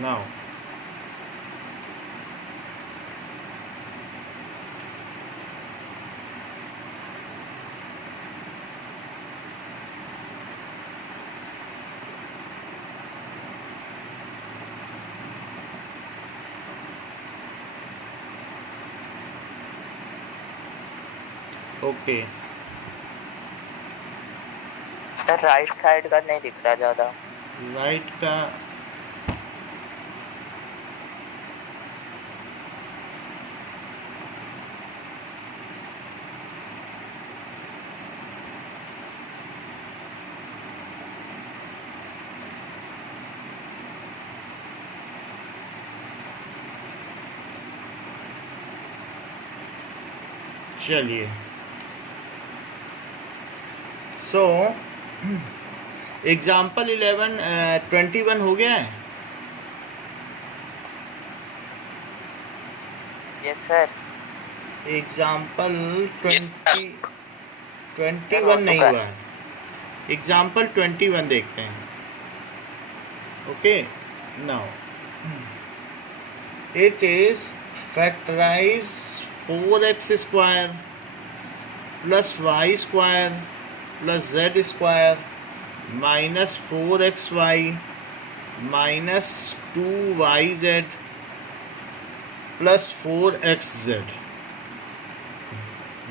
Now okay sir right side का नहीं दिख रहा ज़्यादा। राइट का चलिए सो एग्जाम्पल 21 हो गया है। Yes sir. एग्जाम्पल 21 हो नहीं चुका हुआ है। एग्जाम्पल 21 देखते हैं। Okay now it is factorise 4x square plus Y square plus Z square minus 4xy minus 2yz plus 4xz।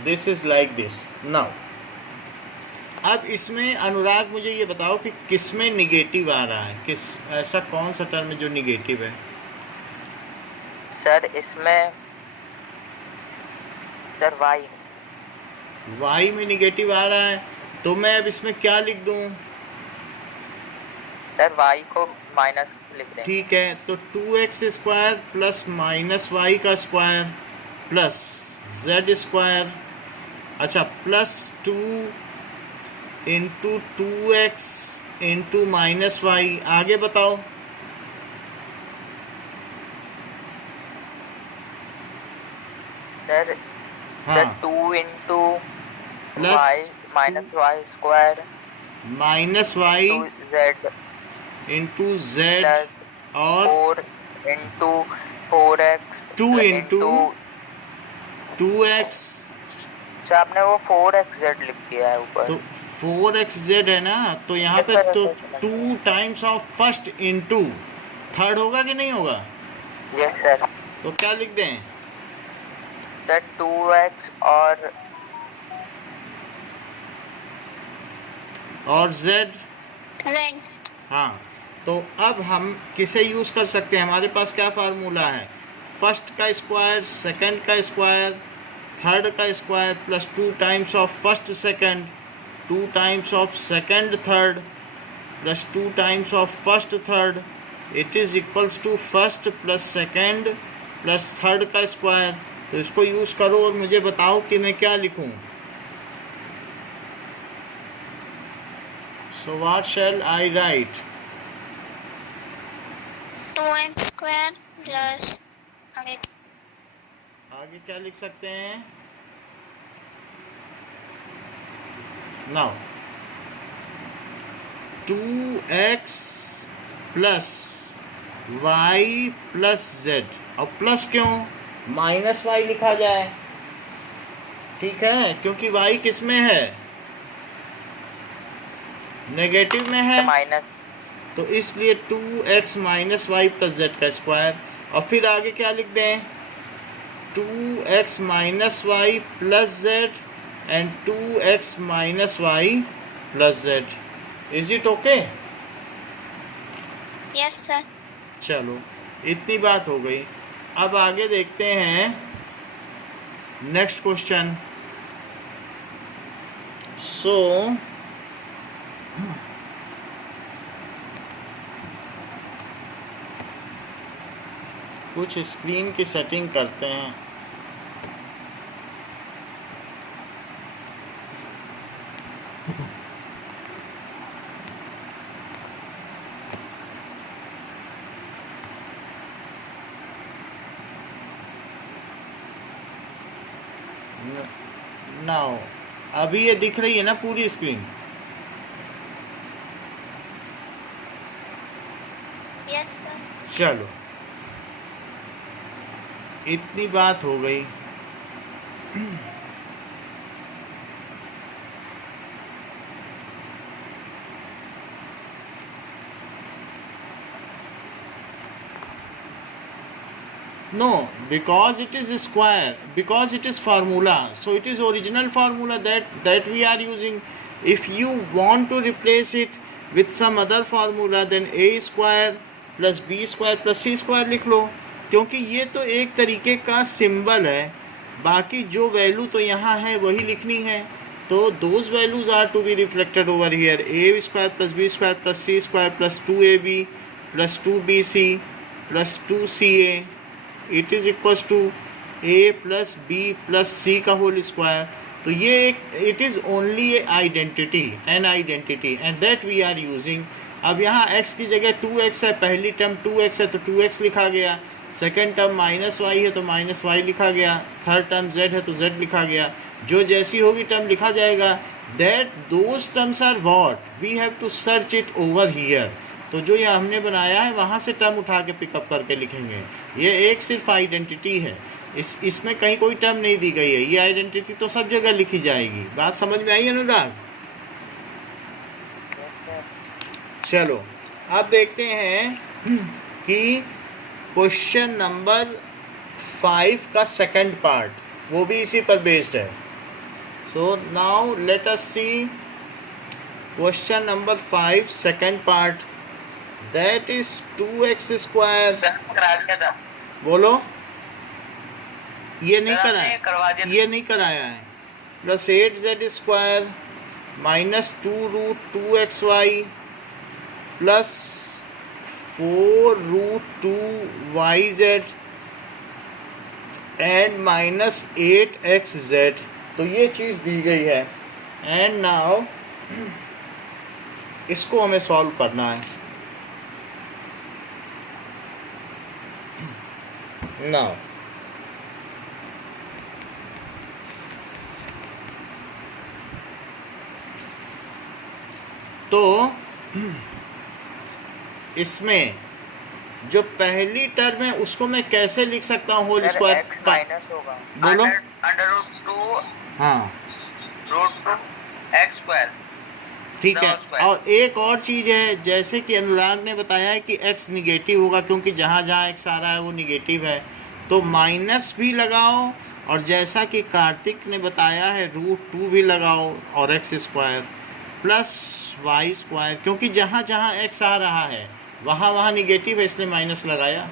This is like this. Now अब इसमें अनुराग मुझे ये बताओ कि किस में निगेटिव आ रहा है, किस ऐसा कौन सा टर्म है जो निगेटिव है? सर इसमें सर y में निगेटिव आ रहा है, तो मैं अब इसमें क्या लिख दूं? सर y को माइनस लिख दें। ठीक है, तो 2x square plus minus Y का स्क्वायर प्लस जेड स्क्वायर, अच्छा plus 2 into 2x into minus Y. आगे बताओ। सर हाँ 2 into plus Y minus Y square minus Y Z into Z plus और 4 into 4x 2 into 2x। Sir आपने वो 4xz लिख दिया है ऊपर। तो 4xz है ना, तो यहाँ पे तो 2 times of first into third होगा कि नहीं होगा? Yes sir. तो क्या लिख दें? सर 2x और z। हाँ, तो अब हम किसे यूज़ कर सकते हैं? हमारे पास क्या फार्मूला है? फर्स्ट का स्क्वायर सेकंड का स्क्वायर थर्ड का square plus 2 times of first second 2 times of second third plus 2 times of first third it is equals to first plus second plus third का स्क्वायर। तो इसको use करो और मुझे बताओ कि मैं क्या लिखूं। So what shall I write? 2x square plus आगे क्या लिख सकते हैं? Now 2x plus y plus z। और प्लस क्यों? माइनस y लिखा जाए, ठीक है, क्योंकि y किस में है? नेगेटिव में है, माइनस, तो इसलिए 2x minus Y plus Z का स्क्वायर। और फिर आगे क्या लिख दें? 2x minus Y plus Z and 2x minus Y plus Z. Is it okay? Yes sir. चलो इतनी बात हो गई। अब आगे देखते हैं नेक्स्ट क्वेश्चन। सो कुछ स्क्रीन की सेटिंग करते हैं। नाउ अभी ये दिख रही है ना पूरी स्क्रीन? Yes sir. चलो इतनी बात हो गई। No, because it is square, because it is formula, so it is original formula that we are using. If you want to replace it with some other formula, then a square plus b square plus c square लिख लो, क्योंकि ये तो एक तरीके का symbol है, बाकी जो वैल्यू तो यहाँ है वही लिखनी है। तो those values are to be reflected over here, a square plus b square plus c square plus 2ab plus 2bc plus 2ca it is equals to a plus b plus c का whole square. तो ये एक it is only a identity, an identity, and that we are using. अब यहाँ x की जगह 2x है, पहली टर्म 2x है तो 2x लिखा गया, सेकेंड टर्म -y है तो -y लिखा गया, थर्ड टर्म z है तो z लिखा गया। जो जैसी होगी टर्म लिखा जाएगा। That those terms are what we have to search it over here. तो जो ये हमने बनाया है वहाँ से टर्म उठा के पिकअप करके लिखेंगे। ये एक सिर्फ आइडेंटिटी है, इसमें कहीं कोई टर्म नहीं दी गई है। ये आइडेंटिटी तो सब जगह लिखी जाएगी। बात समझ में आई अनुराग? चलो अब देखते हैं कि क्वेश्चन नंबर 5 का सेकंड पार्ट, वो भी इसी पर बेस्ड है। So now let us see question number 5 second part, that is 2x square. करा दिया था। बोलो। ये नहीं कराया, ये नहीं कराया है। Plus 8z square minus 2√2xy plus 4√2yz and minus 8xz। तो ये चीज़ दी गई है। एंड नाउ इसको हमें सॉल्व करना है। नाउ तो इसमें जो पहली टर्म है उसको मैं कैसे लिख सकता हूँ होल स्क्वायर का? बोलो। √2 हाँ √2 x स्क्वायर। ठीक है। और एक और चीज़ है, जैसे कि अनुराग ने बताया है कि x निगेटिव होगा, क्योंकि जहाँ जहाँ x आ रहा है वो निगेटिव है, तो माइनस भी लगाओ, और जैसा कि कार्तिक ने बताया है √2 भी लगाओ, और x square plus y square, क्योंकि जहाँ जहाँ x आ रहा है वहाँ वहाँ निगेटिव है, इसलिए माइनस लगाया।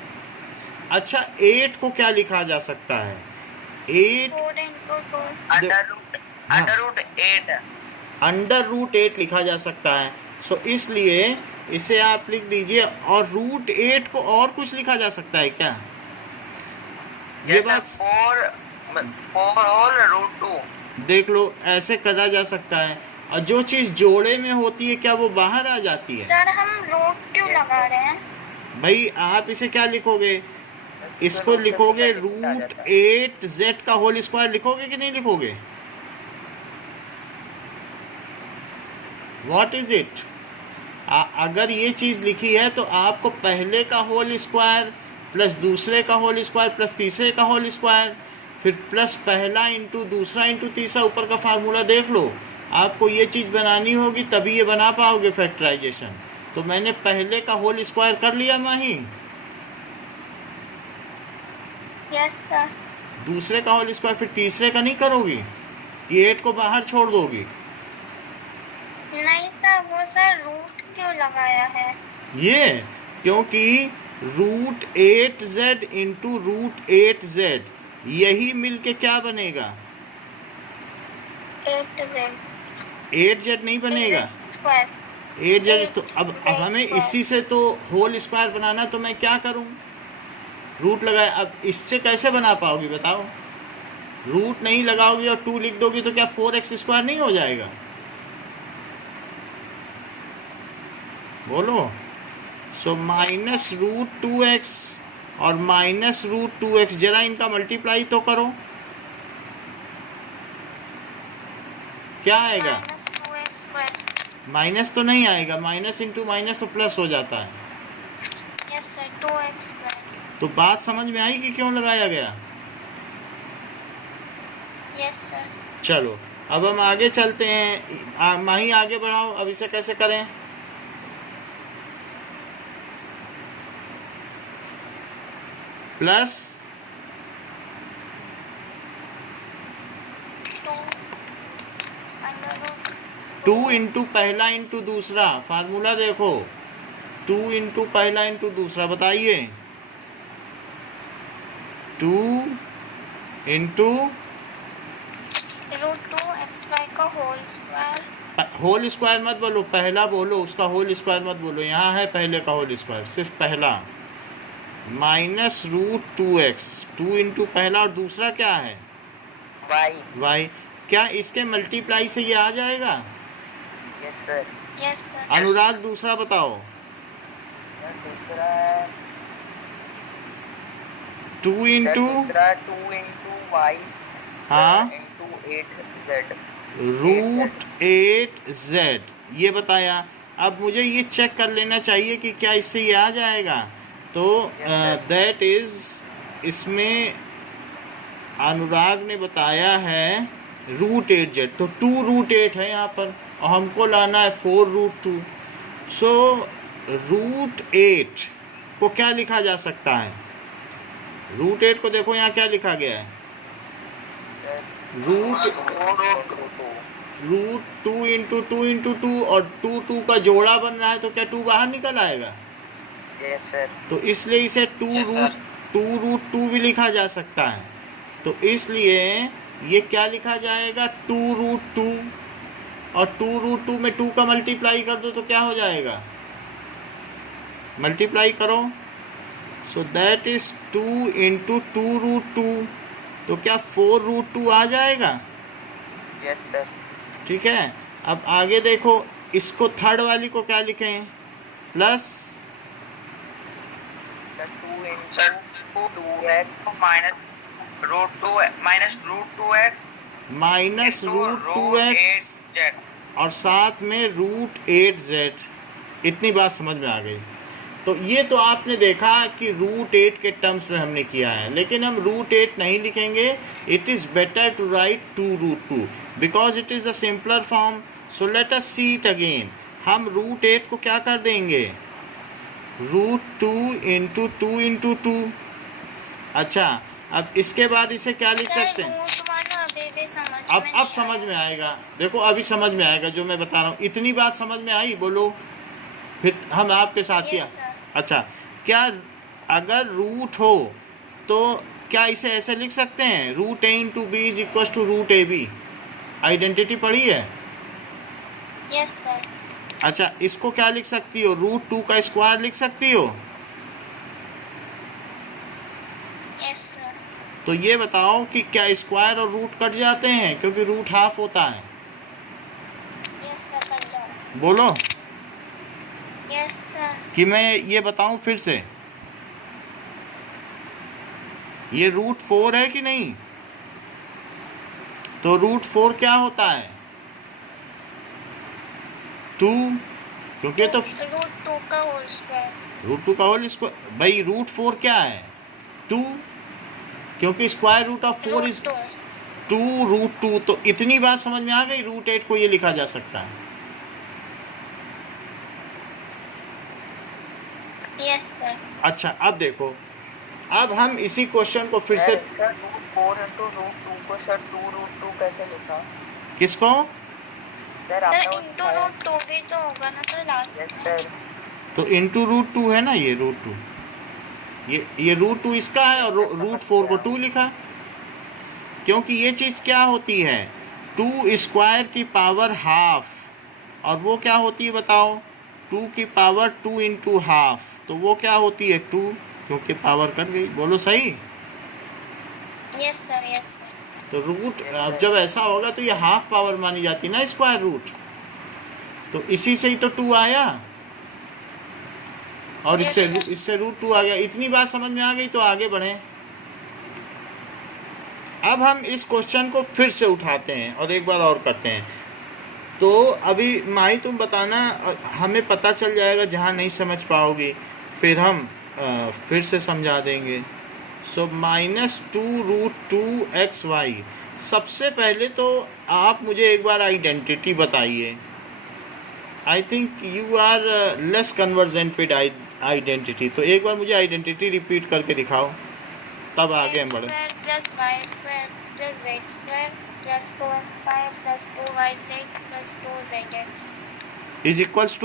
अच्छा 8 को क्या लिखा जा सकता है? 8 √8 लिखा जा सकता है। सो इसलिए इसे आप लिख दीजिए। और √8 को और कुछ लिखा जा सकता है क्या? ये बात 4 होल √2 देख लो, ऐसे करा जा सकता है। और जो चीज़ जोड़े में होती है क्या वो बाहर आ जाती है? सर हम √2 लगा रहे हैं। भाई आप इसे क्या लिखोगे? इसको लिखोगे √8z का होल स्क्वायर लिखोगे कि नहीं लिखोगे? What is it? अगर ये चीज़ लिखी है तो आपको पहले का होल स्क्वायर प्लस दूसरे का होल स्क्वायर प्लस तीसरे का होल स्क्वायर, फिर प्लस पहला इंटू दूसरा इंटू तीसरा, ऊपर का फार्मूला देख लो। आपको ये चीज़ बनानी होगी तभी ये बना पाओगे फैक्टराइजेशन। तो मैंने पहले का होल स्क्वायर कर लिया माही। Yes sir. दूसरे का होल स्क्वायर फिर तीसरे का नहीं करोगी? ये 8 को बाहर छोड़ दोगी? नहीं सर, वो सर रूट क्यों लगाया है? ये क्योंकि √8z इंटू √8z यही मिलके क्या बनेगा? 8z नहीं बनेगा। 8z। तो अब हमें इसी से तो होल स्क्वायर बनाना, तो मैं क्या करूं? रूट लगाए। अब इससे कैसे बना पाओगी बताओ? रूट नहीं लगाओगी और 2 लिख दोगी तो क्या 4x स्क्वायर नहीं हो जाएगा? बोलो। सो माइनस √2x और माइनस √2x, जरा इनका मल्टीप्लाई तो करो, क्या आएगा? माइनस तो नहीं आएगा, माइनस इंटू माइनस तो प्लस हो जाता है। Yes sir, 2x square. तो बात समझ में आई कि क्यों लगाया गया? Yes sir. चलो अब हम आगे चलते हैं। माही आगे बढ़ाओ, अब इसे कैसे करें? प्लस 2 under root 2 इंटू पहला इंटू दूसरा, फार्मूला देखो, 2 इंटू पहला इंटू दूसरा, बताइए। 2 इंटू root 2xy का होल स्क्वायर. होल स्क्वायर मत बोलो, पहला बोलो, उसका होल स्क्वायर मत बोलो। यहाँ है पहले का होल स्क्वायर, सिर्फ पहला, माइनस रूट 2x, 2 इंटू पहला और दूसरा क्या है? y. क्या इसके मल्टीप्लाई से ये आ जाएगा? Yes sir. Yes sir. अनुराग दूसरा बताओ। दूसरा है 2 इंटू 2 इंटू y हाँ इंटू 8z. रूट 8z, ये बताया। अब मुझे ये चेक कर लेना चाहिए कि क्या इससे ये आ जाएगा। तो दैट इज, इसमें अनुराग ने बताया है रूट 8z, तो 2 रूट 8 है यहाँ पर और हमको लाना है 4 रूट 2। सो रूट 8 को क्या लिखा जा सकता है? रूट 8 को देखो यहाँ क्या लिखा गया है, रूट 2 इंटू 2 इंटू 2 और 2 का जोड़ा बन रहा है, तो क्या 2 बाहर निकल आएगा? Yes sir. तो इसलिए इसे 2 रूट 2 भी लिखा जा सकता है। तो इसलिए ये क्या लिखा जाएगा, 2 रूट 2, और 2 रूट 2 में 2 का मल्टीप्लाई कर दो तो क्या हो जाएगा? मल्टीप्लाई करो, so that is 2 into 2 root 2, तो क्या 4 रूट 2 आ जाएगा? Yes sir. ठीक है। अब आगे देखो, इसको थर्ड वाली को क्या लिखें? Plus 2 into 2x minus root 2x और साथ में रूट 8z। इतनी बात समझ में आ गई। तो ये तो आपने देखा कि रूट 8 के टर्म्स में हमने किया है, लेकिन हम रूट 8 नहीं लिखेंगे। It is better to write 2 root 2 because it is the simpler form. So let us see it again. हम रूट 8 को क्या कर देंगे, रूट 2 इंटू 2 इंटू 2। अच्छा, अब इसके बाद इसे क्या लिख सकते हैं? अब समझ में आएगा। देखो अभी समझ में आएगा जो मैं बता रहा हूँ। इतनी बात समझ में आई? बोलो, फिर हम आपके साथ किया। अच्छा, क्या अगर रूट हो तो क्या इसे ऐसे लिख सकते हैं, root a into B is equal to root A B? Identity पढ़ी है? Yes sir. अच्छा, इसको क्या लिख सकती हो, रूट 2 का स्क्वायर लिख सकती हो? Yes sir. तो ये बताओ कि क्या स्क्वायर और रूट कट जाते हैं, क्योंकि रूट हाफ होता है? यस सर, कट जाओ। बोलो। Yes sir. कि मैं ये बताऊं फिर से, ये रूट 4 है कि नहीं? तो रूट 4 क्या होता है, 2, क्योंकि तो रूट 2 का होल स्क्वायर। रूट 2 का होल स्क्वायर। भाई रूट 4 क्या है, 2, क्योंकि square root of 4 is 2 root 2। तो इतनी बात समझ में आ गई, रूट 8 को ये लिखा जा सकता है। Yes sir. अच्छा, अब देखो, अब हम इसी क्वेश्चन को फिर से, रूट 4 इंटू रूट 2 को सर 2 रूट 2 कैसे लिखा? किसको? सर इंटू रूट 2 भी तो होगा ना सर लास्ट में। सर तो इंटू रूट 2 है ना, ये रूट 2, ये रूट 2 इसका है और रूट 4 को 2 लिखा, क्योंकि ये चीज़ क्या होती है, 2 स्क्वायर की पावर हाफ, और वो क्या होती है बताओ, 2 की पावर 2 इंटू हाफ, तो वो क्या होती है 2, क्योंकि पावर कट गई। बोलो सही? Yes sir, yes sir. तो रूट, अब जब ऐसा होगा तो ये हाफ पावर मानी जाती ना स्क्वायर रूट, तो इसी से ही तो 2 आया, और इससे रूट 2 आ गया। इतनी बात समझ में आ गई, तो आगे बढ़ें। अब हम इस क्वेश्चन को फिर से उठाते हैं और एक बार और करते हैं। तो अभी माही तुम बताना, हमें पता चल जाएगा, जहाँ नहीं समझ पाओगी फिर हम फिर से समझा देंगे। सो -2√2xy। सबसे पहले तो आप मुझे एक बार आइडेंटिटी बताइए। I think you are less convergent with identity, तो एक बार मुझे आइडेंटिटी रिपीट करके दिखाओ, तब आगे हम बढ़े। x² + y² + z² + 4xy + 2yz + 2zx is equals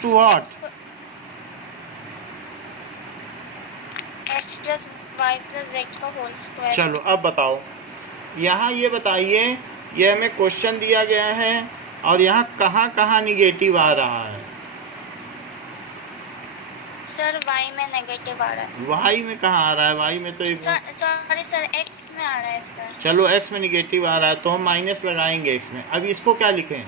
to what? x + y + z का होल स्क्वायर। चलो अब बताओ, यहाँ ये बताइए, ये हमें क्वेश्चन दिया गया है और यहाँ कहाँ कहाँ निगेटिव आ रहा है? सर y में नेगेटिव आ रहा है। y में कहाँ आ रहा है? y में तो एक सॉरी सर, x में आ रहा है सर। चलो x में निगेटिव आ रहा है तो हम माइनस लगाएंगे x में। अब इसको क्या लिखें?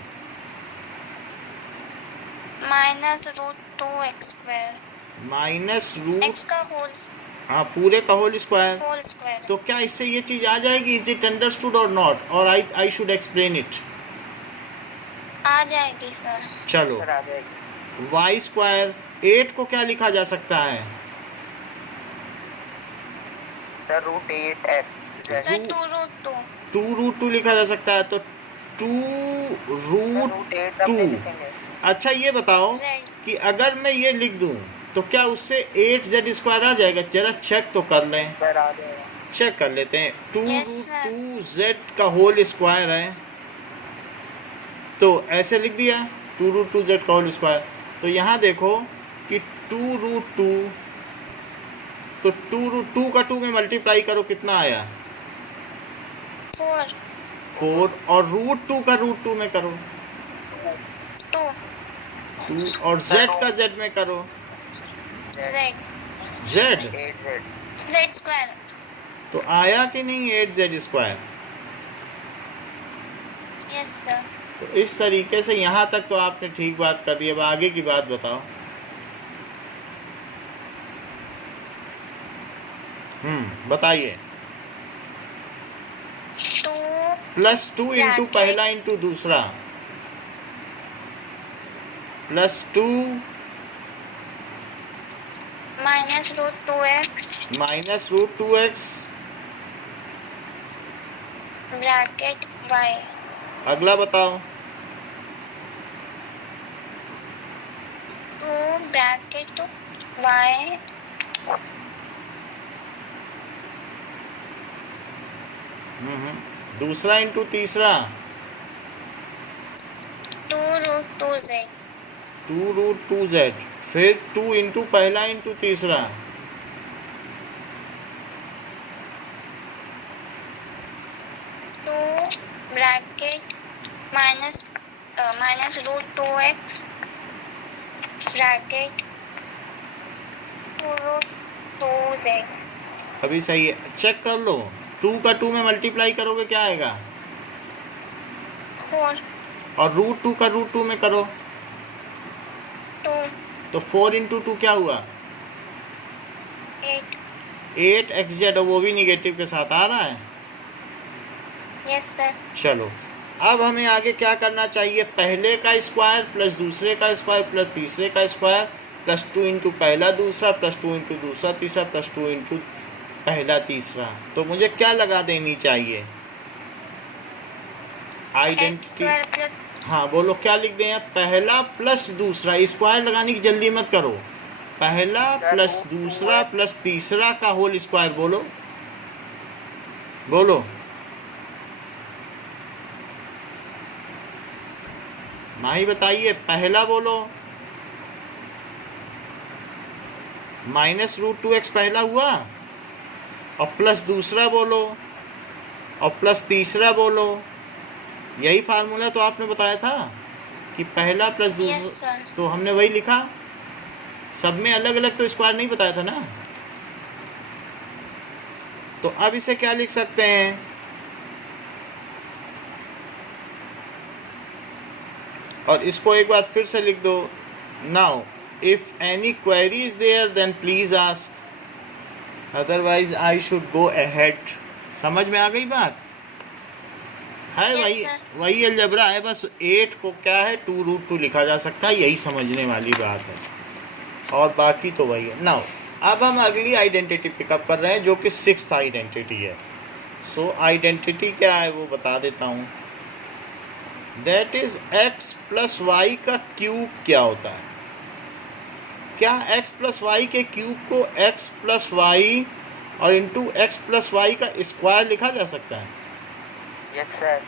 -√2x²। x का होल, हाँ, पूरे का होल स्क्वायर। Whole square. तो क्या इससे ये चीज़ आ जाएगी? इज इट अंडरस्टूड और नॉट? और आई शुड एक्सप्लेन इट? आ जाएगी सर। चलो, सर आ जाएगी। y² 8 को क्या लिखा जा सकता है? Sir √8x sir 2√2। 2√2 लिखा जा सकता है, तो 2√2। अच्छा ये बताओ z कि अगर मैं ये लिख दूं तो क्या उससे 8z² आ जाएगा? जरा चेक तो कर लें, सर आ जाएगा। चेक कर लेते हैं। Yes, sir. 2√2z का होल स्क्वायर है, तो ऐसे लिख दिया 2√2z का होल स्क्वायर। तो यहाँ देखो कि 2√2, तो 2√2 का 2 में मल्टीप्लाई करो, कितना आया? 4 4। और √2 का √2 में करो 2 2, और z का z में करो z z। 8z। z²। तो आया कि नहीं 8z²? Yes sir. तो इस तरीके से यहाँ तक तो आपने ठीक बात कर दी। अब आगे की बात बताओ। बताइए। 2 +2 इंटू पहला इंटू दूसरा, +2 -√2x -√2x ब्रैकेट y। अगला बताओ। 2 ब्रैकेट y दूसरा इंटू तीसरा 2√2z 2√2z, फिर 2 इंटू पहला इंटू तीसरा 2 ब्रैकेट -√2x ब्रैकेट 2√2z। अभी सही है, चेक कर लो। 2 का 2 में मल्टीप्लाई करोगे क्या आएगा? 4 और √2 का √2 में करो 2 तो 4 इंटू 2 क्या हुआ? 8xz, वो भी निगेटिव के साथ आ रहा है। Yes sir. चलो, अब हमें आगे क्या करना चाहिए? पहले का स्क्वायर प्लस दूसरे का स्क्वायर प्लस तीसरे का स्क्वायर प्लस 2 इंटू पहला दूसरा प्लस 2 इंटू दूसरा तीसरा प्लस 2 इंटू पहला तीसरा। तो मुझे क्या लगा देनी चाहिए? आइडेंटिटी। हाँ बोलो, क्या लिख दें? पहला प्लस दूसरा, स्क्वायर लगाने की जल्दी मत करो। पहला प्लस दूसरा प्लस तीसरा का होल स्क्वायर। बोलो बोलो। माही बताइए, पहला बोलो। -√2x पहला हुआ, और प्लस दूसरा बोलो, और प्लस तीसरा बोलो। यही फार्मूला तो आपने बताया था कि पहला प्लस दूसरा। तो हमने वही लिखा, सब में अलग अलग तो स्क्वायर नहीं बताया था ना। तो अब इसे क्या लिख सकते हैं? और इसको एक बार फिर से लिख दो। Now if any query is there then please ask, otherwise I should go ahead. समझ में आ गई बात? है Yes, वही sir. वही अलजबरा है, बस 8 को क्या है 2√2 लिखा जा सकता है, यही समझने वाली बात है, और बाकी तो वही है। नाउ अब हम अगली आइडेंटिटी पिकअप कर रहे हैं जो कि 6th आइडेंटिटी है। सो आइडेंटिटी क्या है वो बता देता हूँ। That is x plus Y का क्यूब क्या होता है। क्या x प्लस वाई के क्यूब को x प्लस वाई और इंटू एक्स प्लस वाई का स्क्वायर लिखा जा सकता है? Yes sir.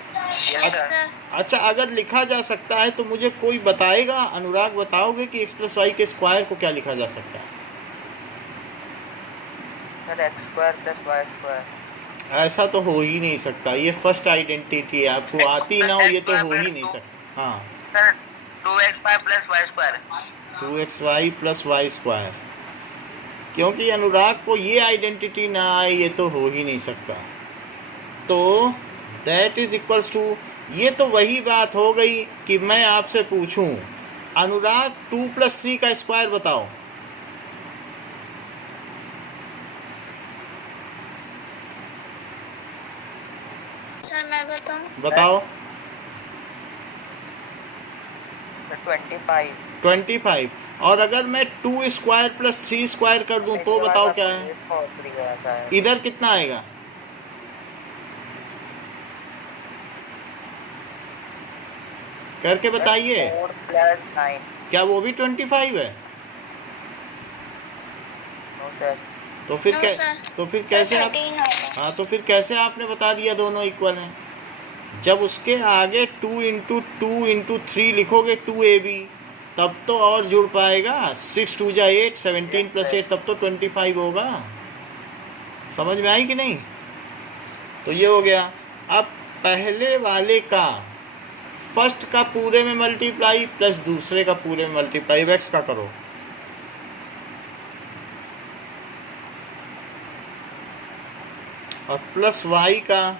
Yes, sir. अच्छा, अगर लिखा जा सकता है तो मुझे कोई बताएगा, अनुराग बताओगे कि x प्लस वाई के स्क्वायर को क्या लिखा जा सकता है? Sir x square plus Y square. ऐसा तो हो ही नहीं सकता, ये फर्स्ट आइडेंटिटी है, आपको आती ना हो ये तो हो ही नहीं सकता। हाँ sir 2xy plus Y square. 2xy plus Y square, क्योंकि अनुराग को ये आइडेंटिटी ना आए ये तो हो ही नहीं सकता। तो दैट इज इक्वल्स टू, ये तो वही बात हो गई कि मैं आपसे पूछूं अनुराग 2 + 3 का स्क्वायर बताओ। सर मैं बताऊं? बताओ। 25। 25। और अगर मैं 2 स्क्वायर प्लस 3 स्क्वायर कर दूं तो बताओ क्या है, इधर कितना आएगा? करके बताइए। 4 + 9। क्या वो भी 25 है? No sir. तो फिर No, कै sir. तो फिर सर कैसे आप 13 होगा। हाँ तो फिर कैसे आपने बता दिया दोनों इक्वल हैं? जब उसके आगे 2 × 2 × 3 लिखोगे 2ab, तब तो और जुड़ पाएगा। 6 × 2 = 8, 17 + 8 तब तो 25 होगा। समझ में आई कि नहीं? तो ये हो गया। अब पहले वाले का फर्स्ट का पूरे में मल्टीप्लाई प्लस दूसरे का पूरे में मल्टीप्लाई x का करो। और प्लस y का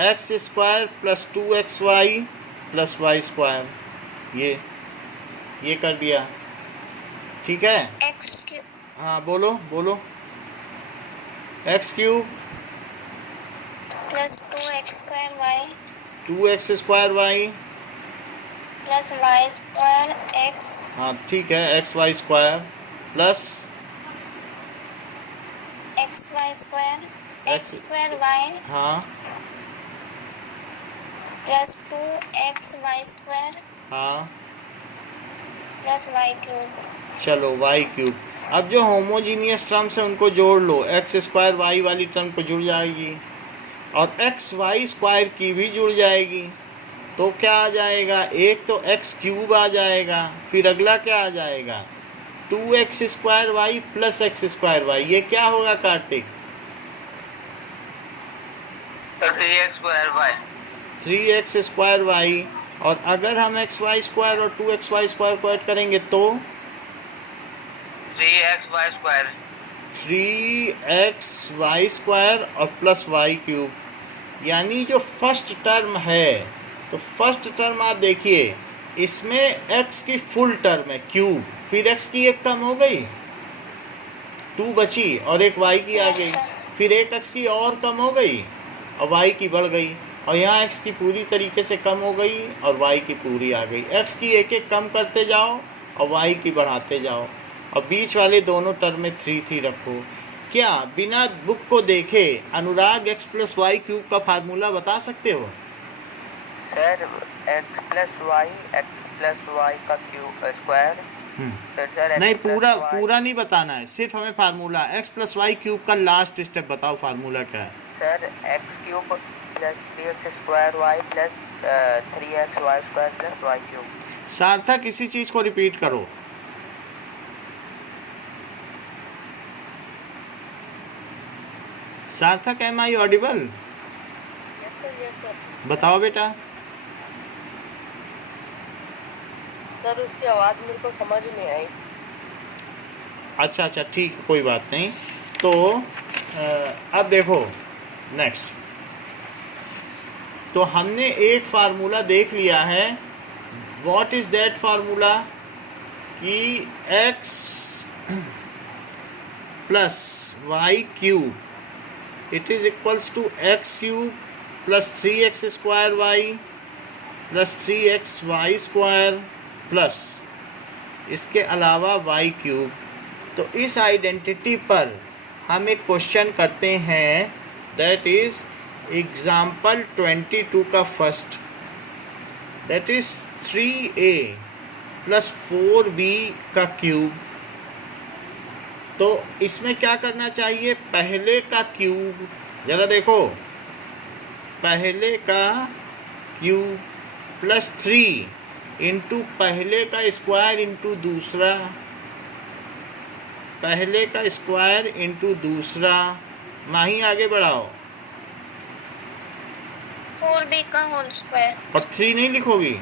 x² + 2xy + y², ये कर दिया। ठीक है? x³ हाँ बोलो बोलो। x³ plus 2x² y 2x² plus y² x हाँ ठीक है, xy² plus xy² x x² y हाँ प्लस 2xy² हाँ प्लस y³। चलो y³। अब जो होमोजीनियस टर्म्स हैं उनको जोड़ लो, x² y वाली टर्म को जुड़ जाएगी और xy² की भी जुड़ जाएगी। तो क्या आ जाएगा? एक तो x³ आ जाएगा, फिर अगला क्या आ जाएगा? 2x² y plus x² y। ये क्या होगा कार्तिक? 3x² 3x² y। और अगर हम xy² और 2xy² को ऐड करेंगे तो 3xy²। 3xy² और प्लस y³। यानी जो फर्स्ट टर्म है, तो फर्स्ट टर्म आप देखिए, इसमें x की फुल टर्म है क्यूब, फिर x की एक कम हो गई 2 बची और एक y की आ गई, फिर एक x की और कम हो गई और y की बढ़ गई, और यहाँ x की पूरी तरीके से कम हो गई और y की पूरी आ गई। x की एक एक कम करते जाओ और y की बढ़ाते जाओ, और बीच वाले दोनों टर्म में 3 रखो। क्या बिना बुक को देखे अनुराग x + y³ का फार्मूला बता सकते हो? सर x + y का क्यूब स्क्वायर। फिर सर नहीं, पूरा नहीं बताना है, सिर्फ हमें फार्मूला x + y³ का लास्ट स्टेप बताओ, फार्मूला क्या है? Sir x³ + 3x² y + 3xy² + y³। सार्थक इसी चीज को रिपीट करो। सार्थक, एम आई ऑडिबल? बताओ बेटा। सर उसकी आवाज़ मेरे को समझ नहीं आई। अच्छा ठीक है, कोई बात नहीं। तो अब देखो नेक्स्ट, तो हमने एक फार्मूला देख लिया है। What is that formula? कि x + y³ it is equals to x³ plus 3x square y plus 3x y square plus इसके अलावा वाई क्यूब। तो इस आइडेंटिटी पर हम एक क्वेश्चन करते हैं, दैट इज़ एग्जाम्पल 22 का first, that is 3a plus 4b का क्यूब। तो इसमें क्या करना चाहिए, पहले का क्यूब, ज़रा देखो, पहले का क्यूब प्लस 3 इंटू पहले का स्क्वायर इंटू दूसरा, पहले का स्क्वायर इंटू दूसरा। माही आगे बढ़ाओ। 4b का होल स्क्वायर। और 3 नहीं लिखोगी?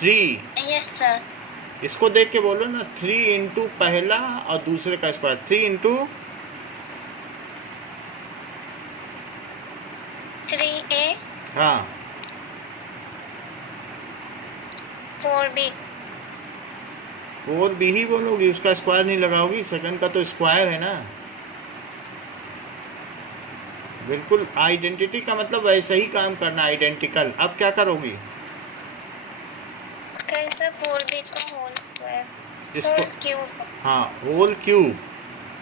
3, यस सर। इसको देख के बोलो ना, 3 इंटू पहला और दूसरे का स्क्वायर, 3 इंटू 3a हाँ 4b 4b ही बोलोगी, उसका स्क्वायर नहीं लगाओगी, सेकंड का तो स्क्वायर है ना। बिल्कुल आइडेंटिटी का मतलब वैसे ही काम करना, आइडेंटिकल। अब क्या करोगी, कैसे 4b का होल स्क्वायर, इसको होल क्यूब। हाँ होल क्यूब।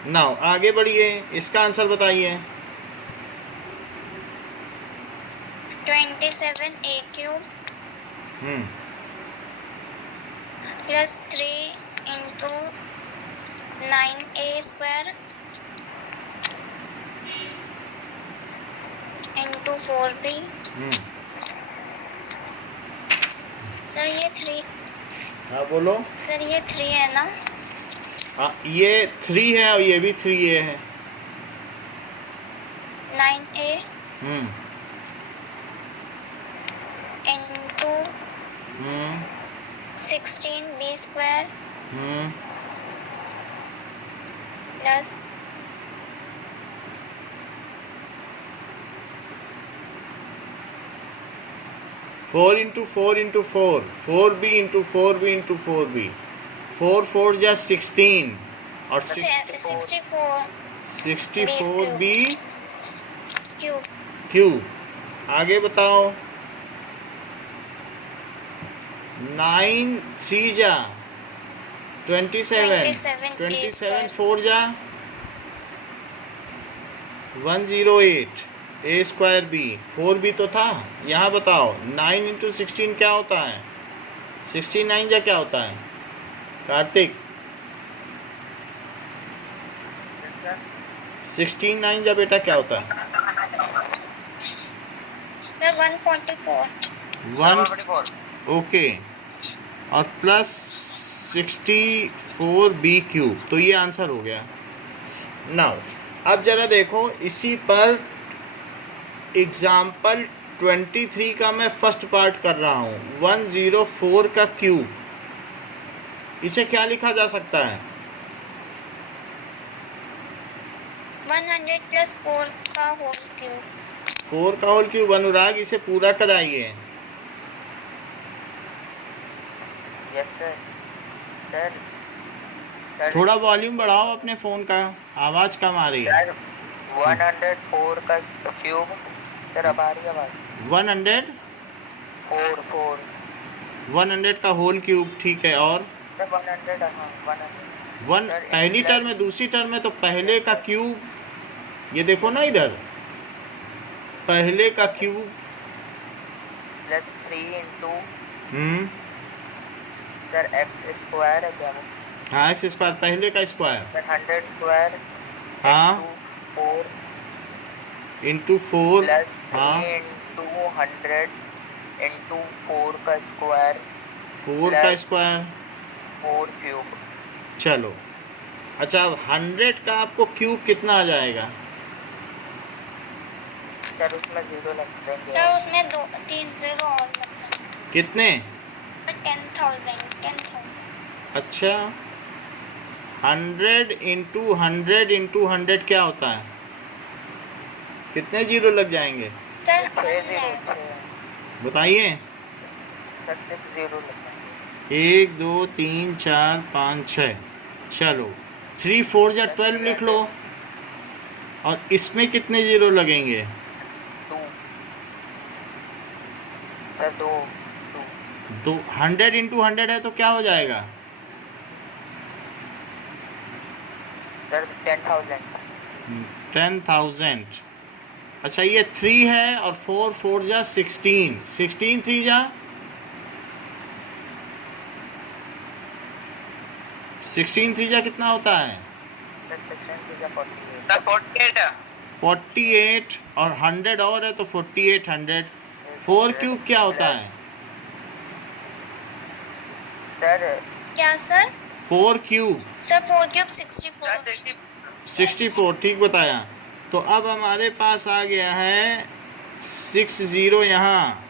नाउ आगे बढ़िए, इसका आंसर बताइए। 27a cube plus 3 into 9a square into 4b। Sir ये 3, हाँ बोलो। सर ये 3 है ना? हाँ ये 3 है और ये भी 3a है। 9a hmm into 16b square plus 4 into 4 into 4, 4b into 4b into 4b, 4 4 जा 16 और 64b क्यूब। क्यूब। आगे बताओ। 9 3 जा 27, 27 4 जा 108 a स्क्वायर b, 4b तो था। यहाँ बताओ 9 इंटू 16 क्या होता है, 69 जा क्या होता है कार्तिक, 69 जा बेटा क्या होता है? सर 144। 1 ओके, और प्लस 64b क्यूब। तो ये आंसर हो गया। नाउ अब जरा देखो, इसी पर एग्जाम्पल 23 का मैं फर्स्ट पार्ट कर रहा हूँ, 104 का क्यूब। इसे क्या लिखा जा सकता है? 100 प्लस 4 का होल क्यूब। 4 का होल क्यूब। अनुराग इसे पूरा कराइए। Yes sir. सर सर थोड़ा वॉल्यूम बढ़ाओ अपने फ़ोन का, आवाज़ कम आ रही है। सर 104 का क्यूब। सर अब आ रही है आवाज़? 100 4 100 का होल क्यूब, ठीक है। और सर 100, हाँ 100। वन सर, पहली प्लस- टर्म में, दूसरी टर्म में तो पहले का क्यूब, ये देखो ना इधर, पहले का cube plus 3 into sir x square है क्या वो? हाँ एक्स स्क्वायर, पहले का स्क्वायर, सर 100 स्क्वायर हाँ 4 इंटू 4, प्लस हाँ 3 इंटू 100 इंटू 4 का स्क्वायर 4 का स्क्वायर। 4 क्यूब। चलो अच्छा, अब 100 का आपको क्यूब कितना आ जाएगा? सर उसमें 0 लग देंगे। सर उसमें 3 0 और लग जाएंगे। कितने? 10,000। अच्छा 100 इंटू 100 इंटू 100 क्या होता है, कितने जीरो लग जाएंगे सर 6 0 बताइए? सर 6 0 लग जाएंगे। 1 2 3 4 5 6। चलो 3 4 जा 12 लिख लो। और इसमें कितने जीरो लगेंगे? 2 सर 2 तो 100 इंटू 100 है तो क्या हो जाएगा? सर 10,000 10,000। अच्छा ये 3 है और 4 4 जा 16, 16 3 जा 16 3 जा कितना होता है? सर 48 48 और 100 और है तो 4800। 4 क्यूब क्या होता है? सर क्या सर? 4 cube sir 4 cube 64। 64, ठीक बताया। तो अब हमारे पास आ गया है 60 यहाँ,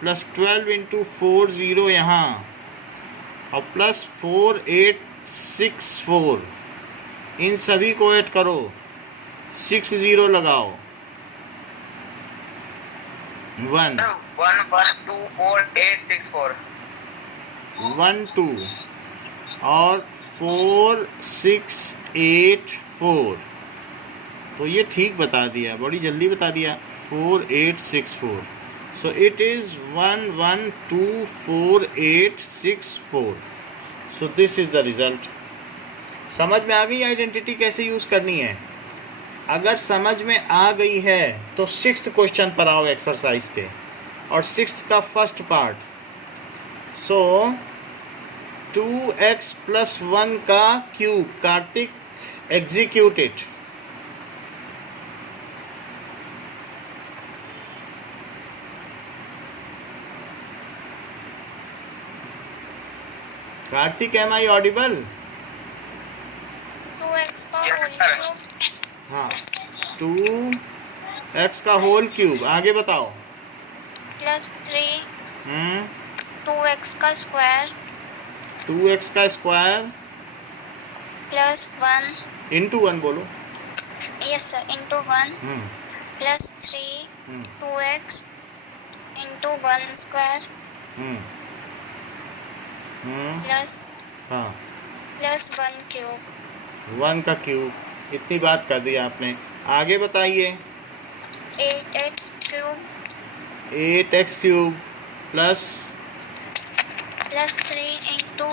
प्लस 12 इंटू 4 0 यहाँ, और प्लस 4864। इन सभी को ऐड करो, 6 0 लगाओ, 1 1124864 1 2 और 4684। तो ये ठीक बता दिया, बड़ी जल्दी बता दिया, 4864। So it is 112484। So this is the result. समझ में आ गई आइडेंटिटी कैसे यूज़ करनी है? अगर समझ में आ गई है तो 6th क्वेश्चन पर आओ एक्सरसाइज के, और 6th का फर्स्ट पार्ट। सो 2x प्लस 1 का cube, Kartik execute it. Kartik, am I audible? 2x का होल क्यूब हाँ, 2x का होल क्यूब, आगे बताओ। प्लस 3 हम्म 2x का स्क्वायर 2x का स्क्वायर प्लस 1 इंटू 1 बोलो। यस सर इंटू 1 हम्म प्लस 3 हम्म 2x इंटू 1 स्क्वायर हम्म प्लस हाँ, प्लस 1 क्यूब 1 का क्यूब। इतनी बात कर दी आपने, आगे बताइए। 8x cube 8x cube plus plus 3 into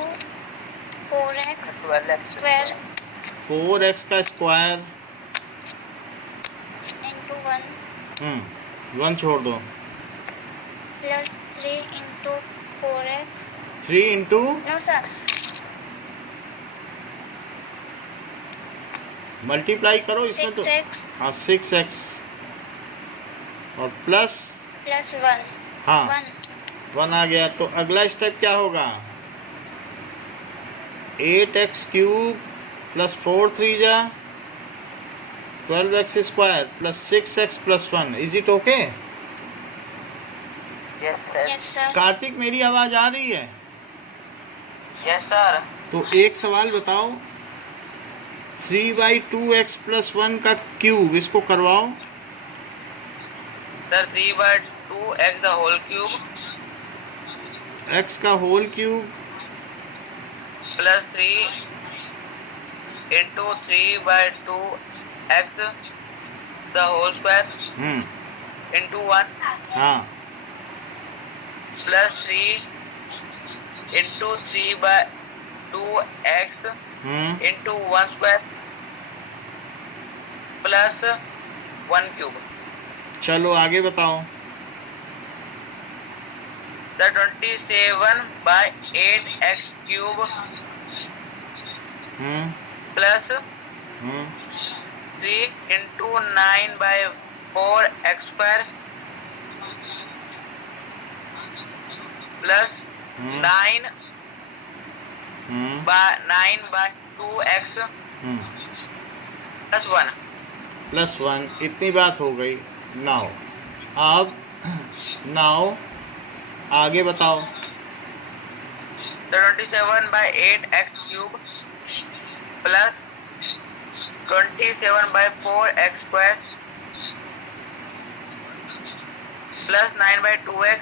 4x 12x square 4x का स्क्वायर इंटू 1 1 छोड़ दो, plus 3 into 4x 3 into no sir multiply करो इसमें तो 6x हाँ 6x और प्लस प्लस 1 हाँ 1 1 आ गया। तो अगला स्टेप क्या होगा? 8x क्यूब प्लस 4 3 जा 12x square plus 6x plus 1। Is it okay? Yes sir yes sir Kartik, मेरी आवाज़ आ रही है? यस सर तो एक सवाल बताओ, 3/2x प्लस 1 का क्यूब, इसको करवाओ। Sir 3/2x the whole cube x का whole cube plus 3 into 3/2x the whole square into 1 हाँ plus 3 into 3/2x into 1 square plus 1 cube. चलो आगे बताओ। The 27/8x cube plus 3 into 9/4x square plus 9/2x plus 1। +1। इतनी बात हो गई। Now आगे बताओ। The 27/8x cube plus 27/4x square plus 9/2x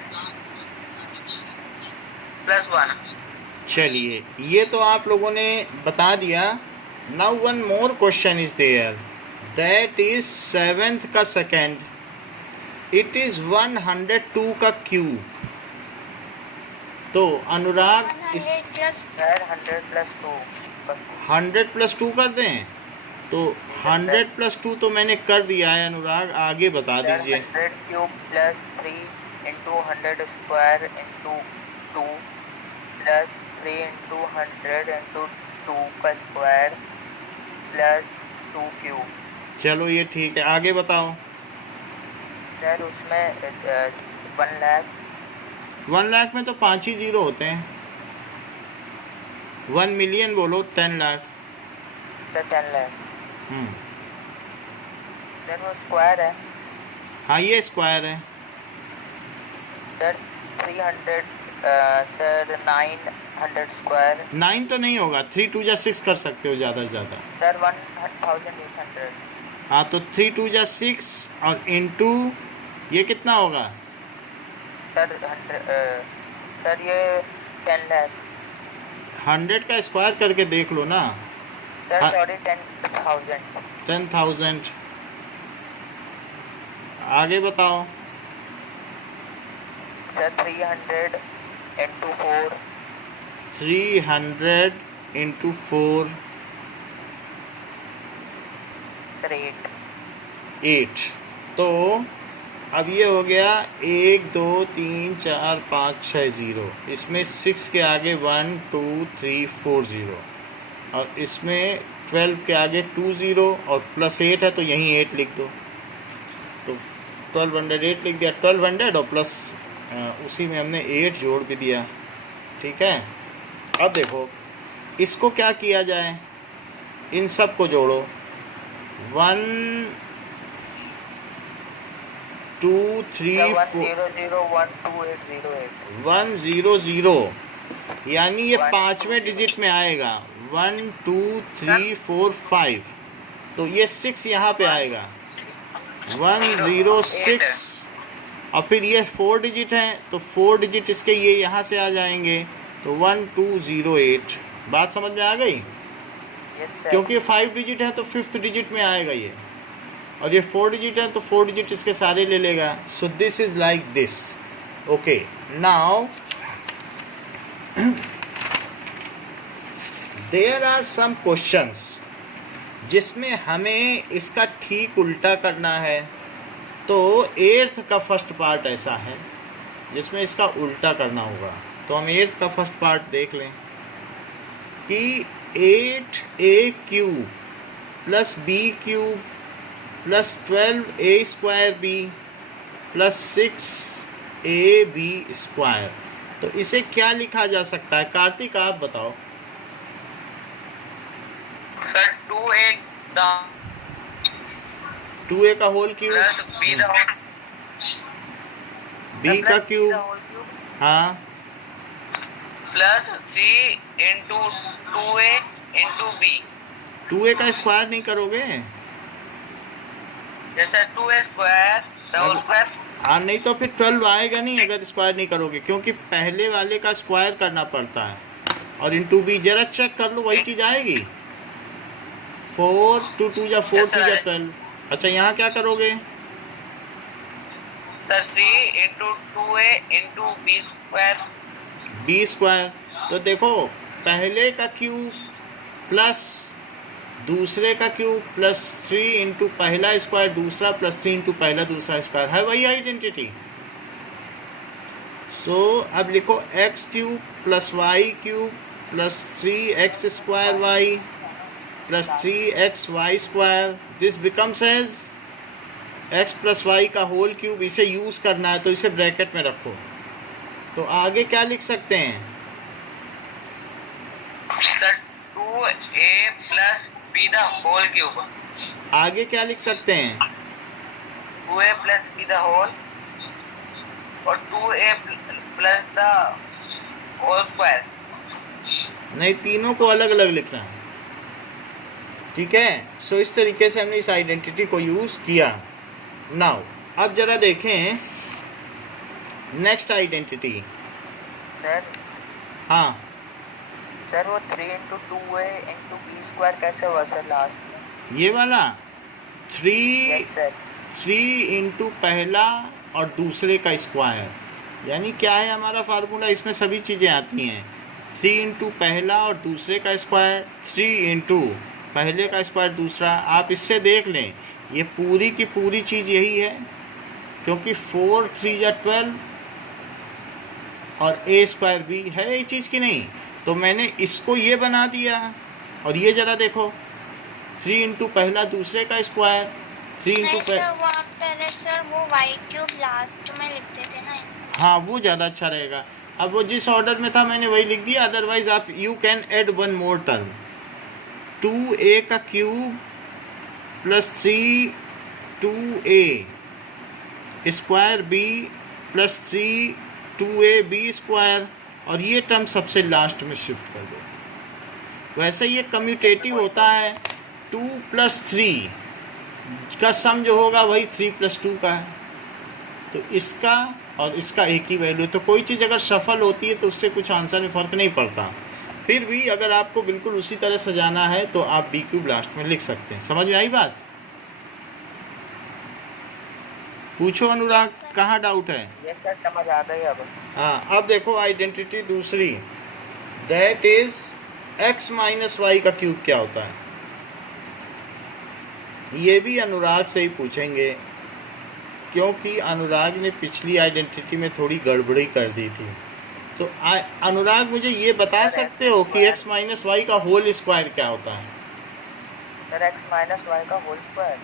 plus 1। चलिए, ये तो आप लोगों ने बता दिया। Now one more question is there, that is 7th का सेकेंड, इट इज 102 का क्यूब। तो अनुराग इस 100 plus सर 100 प्लस 2 100 प्लस 2 कर दें, तो 100 प्लस 2 तो मैंने कर दिया है। अनुराग आगे बता सर दीजिए। 100 cube plus 3 into 100 square into 2 plus 3 into 100 into 2 का स्क्वायर प्लस 2 क्यूब। चलो ये ठीक है, आगे बताओ। सर उसमें 1 लाख 1 लाख में तो 5 ही जीरो होते हैं। 1 मिलियन बोलो, 10 लाख। सर 10 लाख हम्म, सर वो स्क्वायर है। हाँ ये स्क्वायर है। सर 300 सर 900 स्क्वायर 9 तो नहीं होगा, 3 2 जा 6 कर सकते हो ज़्यादा से ज़्यादा। सर 1800 हाँ तो 3 2 जा 6 और इंटू ये कितना होगा? सर 100 सर ये 10 लाख 100 का स्क्वायर करके देख लो ना। सर हाँ। सॉरी 10,000 10,000। आगे बताओ। Sir 300 into 4 300 into 4 sir 8 8। तो अब ये हो गया 1 2 3 4 5 6 0। इसमें 6 के आगे 1 2 3 4 0 और इसमें 12 के आगे 2 0 और प्लस 8 है तो यहीं 8 लिख दो। तो 1208 लिख दिया, 1200 और प्लस उसी में हमने 8 जोड़ भी दिया। ठीक है, अब देखो इसको क्या किया जाए, इन सब को जोड़ो। 1 2 3 4 100 यानी ये 5वें डिजिट में आएगा। 1 2 3 4 5 तो ये 6 यहाँ पे आएगा 106 और फिर ये 4 डिजिट हैं तो 4 डिजिट इसके ये यहाँ से आ जाएंगे तो 1208। बात समझ में आ गई? क्योंकि ये 5 डिजिट है तो 5th डिजिट में आएगा ये, और ये 4 डिजिट है तो 4 डिजिट इसके सारे ले लेगा। So this is like this. Okay, now there are some questions जिसमें हमें इसका ठीक उल्टा करना है। तो 8th का फर्स्ट पार्ट ऐसा है जिसमें इसका उल्टा करना होगा। तो हम 8th का फर्स्ट पार्ट देख लें कि 8a cube plus b cube plus 12a square b plus 6ab square. तो इसे क्या लिखा जा सकता है? कार्तिक आप बताओ। सर 2a का होल क्यूब b का क्यूब, हाँ, plus 3 into 2a into b 2a का स्क्वायर नहीं करोगे? जैसे 2a स्क्वायर डबल स्क्वायर। हाँ, नहीं तो फिर 12 आएगा नहीं अगर स्क्वायर नहीं करोगे, क्योंकि पहले वाले का स्क्वायर करना पड़ता है। और इंटू बी जरा चेक कर लो, वही चीज़ आएगी। 4 2 2 जा 4 3 जा 12। अच्छा, यहाँ क्या करोगे? Sir 3 into 2a into b square b square. तो देखो पहले का क्यूब प्लस दूसरे का क्यूब प्लस 3 इंटू पहला स्क्वायर दूसरा प्लस 3 इंटू पहला दूसरा स्क्वायर है वही आइडेंटिटी। सो अब लिखो x cube plus y cube plus 3x square y plus 3xy square. This becomes as x plus Y का होल क्यूब। इसे यूज़ करना है तो इसे ब्रैकेट में रखो। तो आगे क्या लिख सकते हैं? Sir 2a plus b the whole cube. आगे क्या लिख सकते हैं? 2a plus b the whole और 2a plus the whole square. नहीं, तीनों को अलग अलग लिखना है। ठीक है, सो इस तरीके से हमने इस आइडेंटिटी को यूज़ किया। नाउ अब जरा देखें नेक्स्ट आइडेंटिटी। सर हाँ, वो 3 into 2a into b square कैसे हुआ सर लास्ट में? ये वाला यस सर। 3 इंटू पहला और दूसरे का स्क्वायर, यानी क्या है हमारा फार्मूला, इसमें सभी चीज़ें आती हैं। 3 इंटू पहला और दूसरे का स्क्वायर, 3 इंटू पहले का स्क्वायर दूसरा। आप इससे देख लें, ये पूरी की पूरी चीज़ यही है, क्योंकि 4 3 या 12 और ए स्क्वायर भी है ये चीज़ की नहीं, तो मैंने इसको ये बना दिया। और ये ज़रा देखो, 3 इंटू पहला दूसरे का स्क्वायर, 3 इंटू नहीं सर, वो आप पहले सर वो वाई क्यूब लास्ट में लिखते थे ना, इसलिए। हाँ, वो ज़्यादा अच्छा रहेगा। अब वो जिस ऑर्डर में था मैंने वही लिख दिया, अदरवाइज आप you can add one more term, 2a का cube plus 3 2a square b plus 3 2ab square, और ये टर्म सबसे लास्ट में शिफ्ट कर दो। वैसे ये कम्यूटेटिव होता है, 2 प्लस 3 का सम जो होगा वही 3 प्लस 2 का है, तो इसका और इसका एक ही वैल्यू। तो कोई चीज़ अगर सफल होती है तो उससे कुछ आंसर में फ़र्क नहीं पड़ता। फिर भी अगर आपको बिल्कुल उसी तरह सजाना है तो आप बी क्यूब लास्ट में लिख सकते हैं। समझ में आई बात? पूछो अनुराग, कहाँ डाउट है? यस सर, समझ आ गई अब। हाँ, अब देखो आइडेंटिटी दूसरी, that is x minus Y का क्यूब क्या होता है। ये भी अनुराग से ही पूछेंगे, क्योंकि अनुराग ने पिछली आइडेंटिटी में थोड़ी गड़बड़ी कर दी थी। तो अनुराग मुझे ये बता सकते हो कि x माइनस वाई का होल स्क्वायर क्या होता है? सर x माइनस वाई का whole square,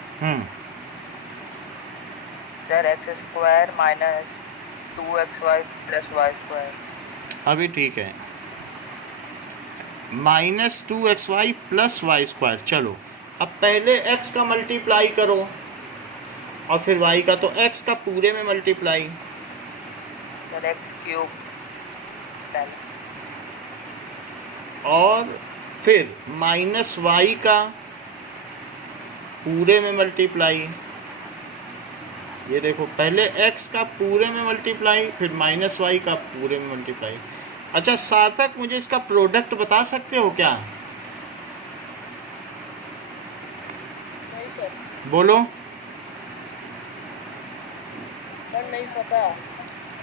sir x square minus 2xy plus Y square. अभी ठीक है, minus 2xy plus Y square. चलो अब पहले x का मल्टीप्लाई करो और फिर y का, तो x का पूरे में मल्टीप्लाई, सर एक्स क्यूब पहले, और फिर माइनस वाई का पूरे में मल्टीप्लाई। ये देखो, पहले x का पूरे में मल्टीप्लाई, फिर माइनस वाई का पूरे में मल्टीप्लाई। अच्छा सार्थक, मुझे इसका प्रोडक्ट बता सकते हो क्या? नहीं सर, बोलो। सर नहीं पता।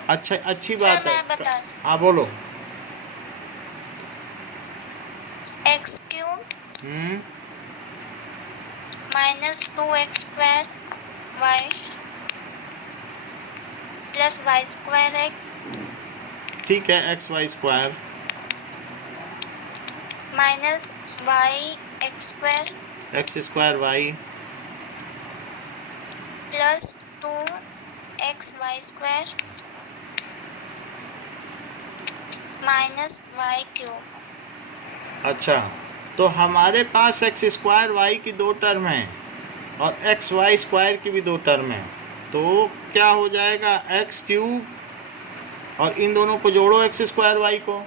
अच्छा, अच्छी सर बात मैं है। बता, हाँ बोलो। X cube minus 2x square y plus Y square x ठीक है, x y square minus y x square y plus 2x y square minus y cube. अच्छा, तो हमारे पास एक्स स्क्वायर वाई की दो टर्म हैं और एक्स वाई स्क्वायर की भी दो टर्म हैं, तो क्या हो जाएगा, एक्स क्यूब, और इन दोनों को जोड़ो एक्स स्क्वायर वाई को,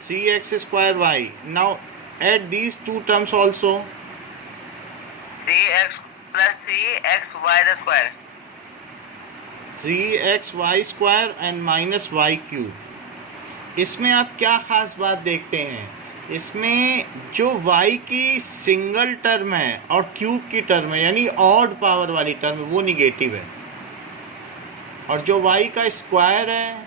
three x square y. Now add these two terms also, 3x plus 3x y the square, 3x y square and minus y cube. इसमें आप क्या ख़ास बात देखते हैं, इसमें जो y की सिंगल टर्म है और क्यूब की टर्म है, यानी ऑड पावर वाली टर्म है, वो निगेटिव है, और जो y का स्क्वायर है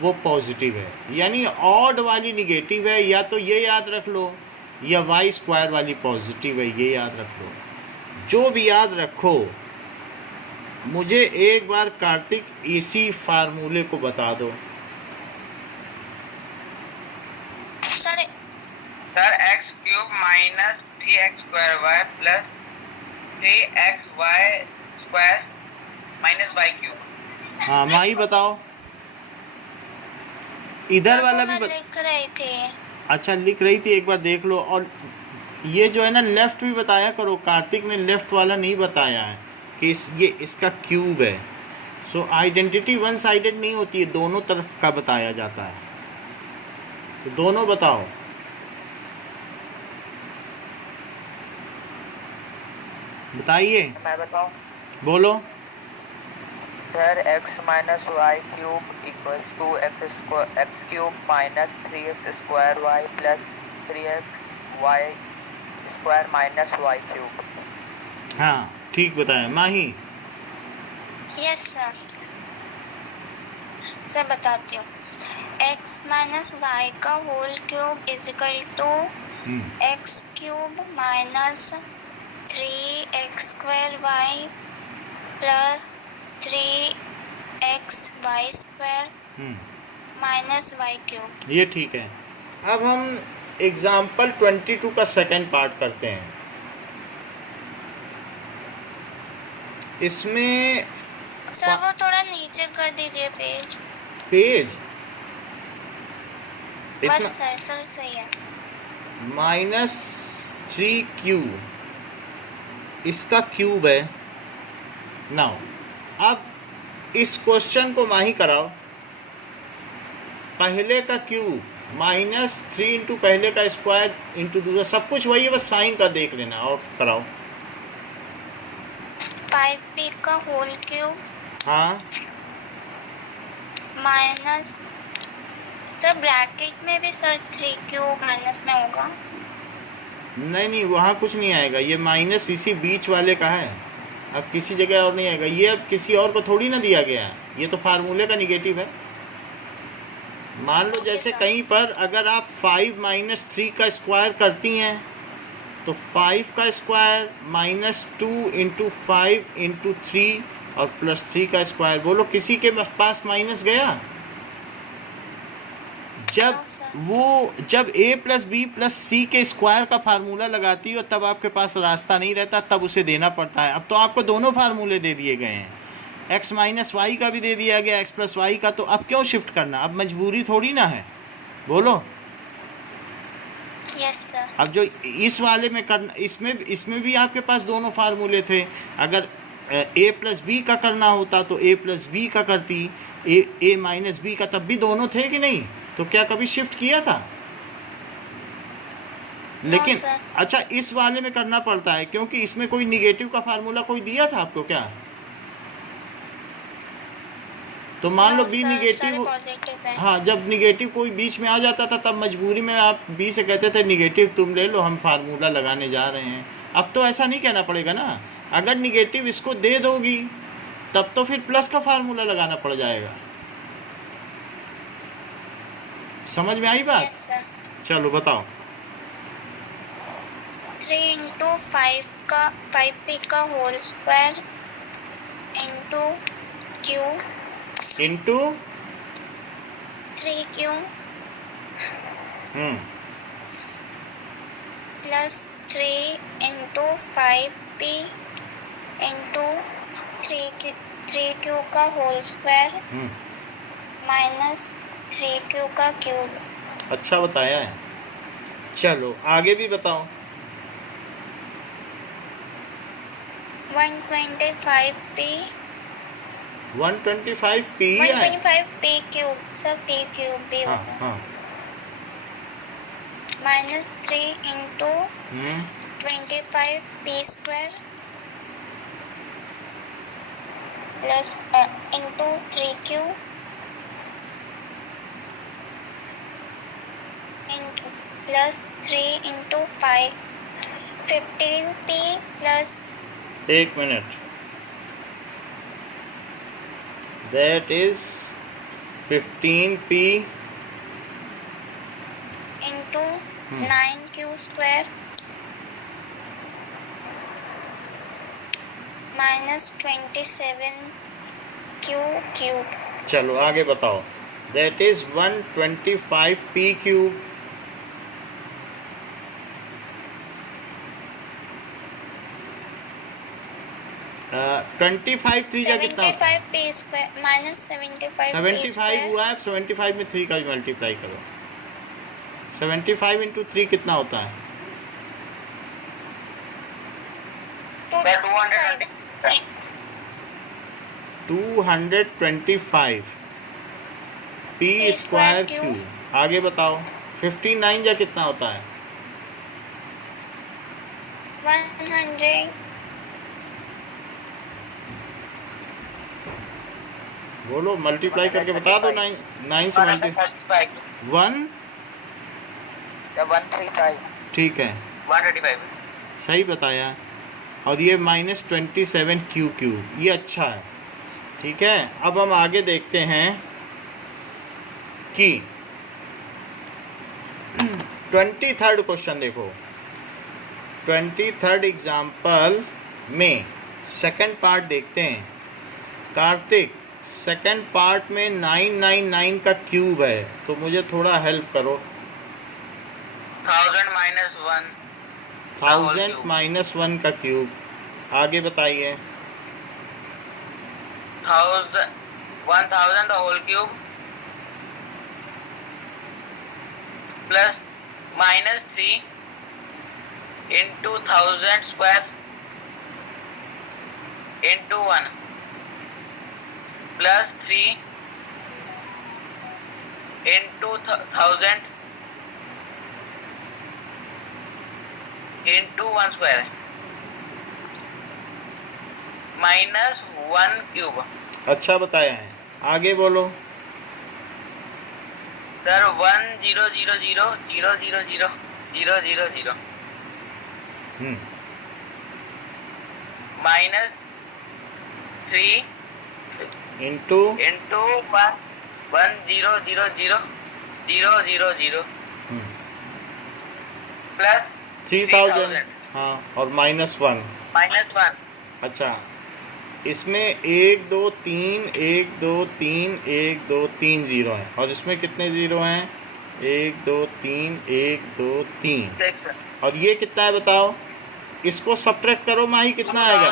वो पॉजिटिव है, यानी ऑड वाली निगेटिव है, या तो ये याद रख लो, या y स्क्वायर वाली पॉजिटिव है, ये याद रख लो। जो भी याद रखो, मुझे एक बार कार्तिक इसी फार्मूले को बता दो। Sir x cube minus 3x square y plus 3x y square minus y cube. हाँ माही बताओ, इधर वाला भी लिख रही थी। अच्छा लिख रही थी, एक बार देख लो। और ये जो है ना, लेफ्ट भी बताया करो, कार्तिक ने लेफ्ट वाला नहीं बताया है कि ये इसका क्यूब है। सो आइडेंटिटी वन साइडेड नहीं होती है, दोनों तरफ का बताया जाता है, तो दोनों बताओ। बताइए, मैं बताऊं? बोलो। Sir x minus y cube equals to x cube minus 3x² y plus 3xy square minus y cube. हाँ ठीक बताया माही। Yes sir. सर बताती हूँ। x माइनस वाई का whole cube is equal to x cube minus 3x² y plus 3xy square minus y cube. ये ठीक है। अब हम एग्जाम्पल 22 का सेकंड पार्ट करते हैं। इसमें सर वो थोड़ा नीचे कर दीजिए पेज। बस सर सर सही है। -3q इसका क्यूब है। नाउ अब इस क्वेश्चन को माही कराओ। पहले का क्यूब -3 इंटू पहले का स्क्वायर इंटू दूसरा, सब कुछ वही है, बस साइन का देख लेना और कराओ। 5p का होल क्यूब हाँ माइनस, सर ब्रैकेट में भी सर 3q माइनस में होगा। नहीं वहाँ कुछ नहीं आएगा, ये माइनस इसी बीच वाले का है, अब किसी जगह और नहीं आएगा। ये अब किसी और को थोड़ी ना दिया गया है, ये तो फार्मूले का निगेटिव है। मान लो जैसे कहीं पर अगर आप 5 - 3 का स्क्वायर करती हैं तो 5 का स्क्वायर -2 इंटू 5 इंटू 3 और प्लस 3 का स्क्वायर। बोलो किसी के पास माइनस गया? जब a प्लस बी प्लस सी के स्क्वायर का फार्मूला लगाती हो तब आपके पास रास्ता नहीं रहता, तब उसे देना पड़ता है। अब तो आपको दोनों फार्मूले दे दिए गए हैं, x माइनस वाई का भी दे दिया गया, x प्लस वाई का, तो अब क्यों शिफ्ट करना? अब मजबूरी थोड़ी ना है। बोलो यस सर। अब जो इस वाले में करना, इसमें भी आपके पास दोनों फार्मूले थे। अगर a प्लस बी का करना होता तो a प्लस बी का करती, a माइनस बी का, तब भी दोनों थे कि नहीं? तो क्या कभी शिफ्ट किया था? लेकिन अच्छा इस वाले में करना पड़ता है क्योंकि इसमें कोई निगेटिव का फार्मूला कोई दिया था आपको क्या? तो मान लो बी निगेटिव, हाँ जब निगेटिव कोई बीच में आ जाता था तब मजबूरी में आप बी से कहते थे निगेटिव तुम ले लो, हम फार्मूला लगाने जा रहे हैं। अब तो ऐसा नहीं कहना पड़ेगा ना, अगर निगेटिव इसको दे दोगी तब तो फिर प्लस का फार्मूला लगाना पड़ जाएगा। समझ में आई बात? yes, चलो बताओ। 3 इंटू 5p का whole square into q into 3q plus 3 into 5p into 3q का होल स्क्वायर माइनस 3q का क्यूब। अच्छा बताया है। चलो आगे भी बताओ। 125p 125p 125p cube, sir p cube भी होगा। हाँ minus 3 into 25p square plus into 3q plus 3 into 5 15p plus, एक मिनट, that is 15p into 9q square minus 27q cube. चलो आगे बताओ। दैट इज 125p क्यूब 25 3 का कितना? 75p स्क्वायर माइनस 75 हुआ है। 75 में 3 का भी मल्टीप्लाई करो। 75 इंटू 3 कितना होता है? 225 p स्क्वायर क्यूब। आगे बताओ। 59 या कितना होता है? 100 बोलो, मल्टीप्लाई करके बता दो। 9 से मल्टी 1 135 ठीक है, 135 सही बताया। और ये -27 क्यूब, ये अच्छा है। ठीक है, अब हम आगे देखते हैं कि 23rd क्वेश्चन देखो। 23rd एग्जाम्पल में सेकंड पार्ट देखते हैं। कार्तिक, सेकंड पार्ट में 999 का क्यूब है, तो मुझे थोड़ा हेल्प करो। 1000 minus 1 1000 माइनस 1 का क्यूब, आगे बताइए। 1000 the whole cube plus -3 into 1000 square into 1 plus 3 into 1000 into 1 square minus 1 cube। अच्छा बताया है, आगे बोलो। सर 1 0 0 0 0 0 0 0 0 0 minus 3 इंटू 1 1 0 0 0 0 0 0 प्लस 3000 हाँ, और -1 -1। अच्छा, इसमें 1 2 3 1 2 3 1 2 3 जीरो हैं, और इसमें कितने जीरो हैं? 1 2 3 1 2 3। और ये कितना है बताओ? इसको सब्ट्रैक्ट करो माही, कितना आएगा?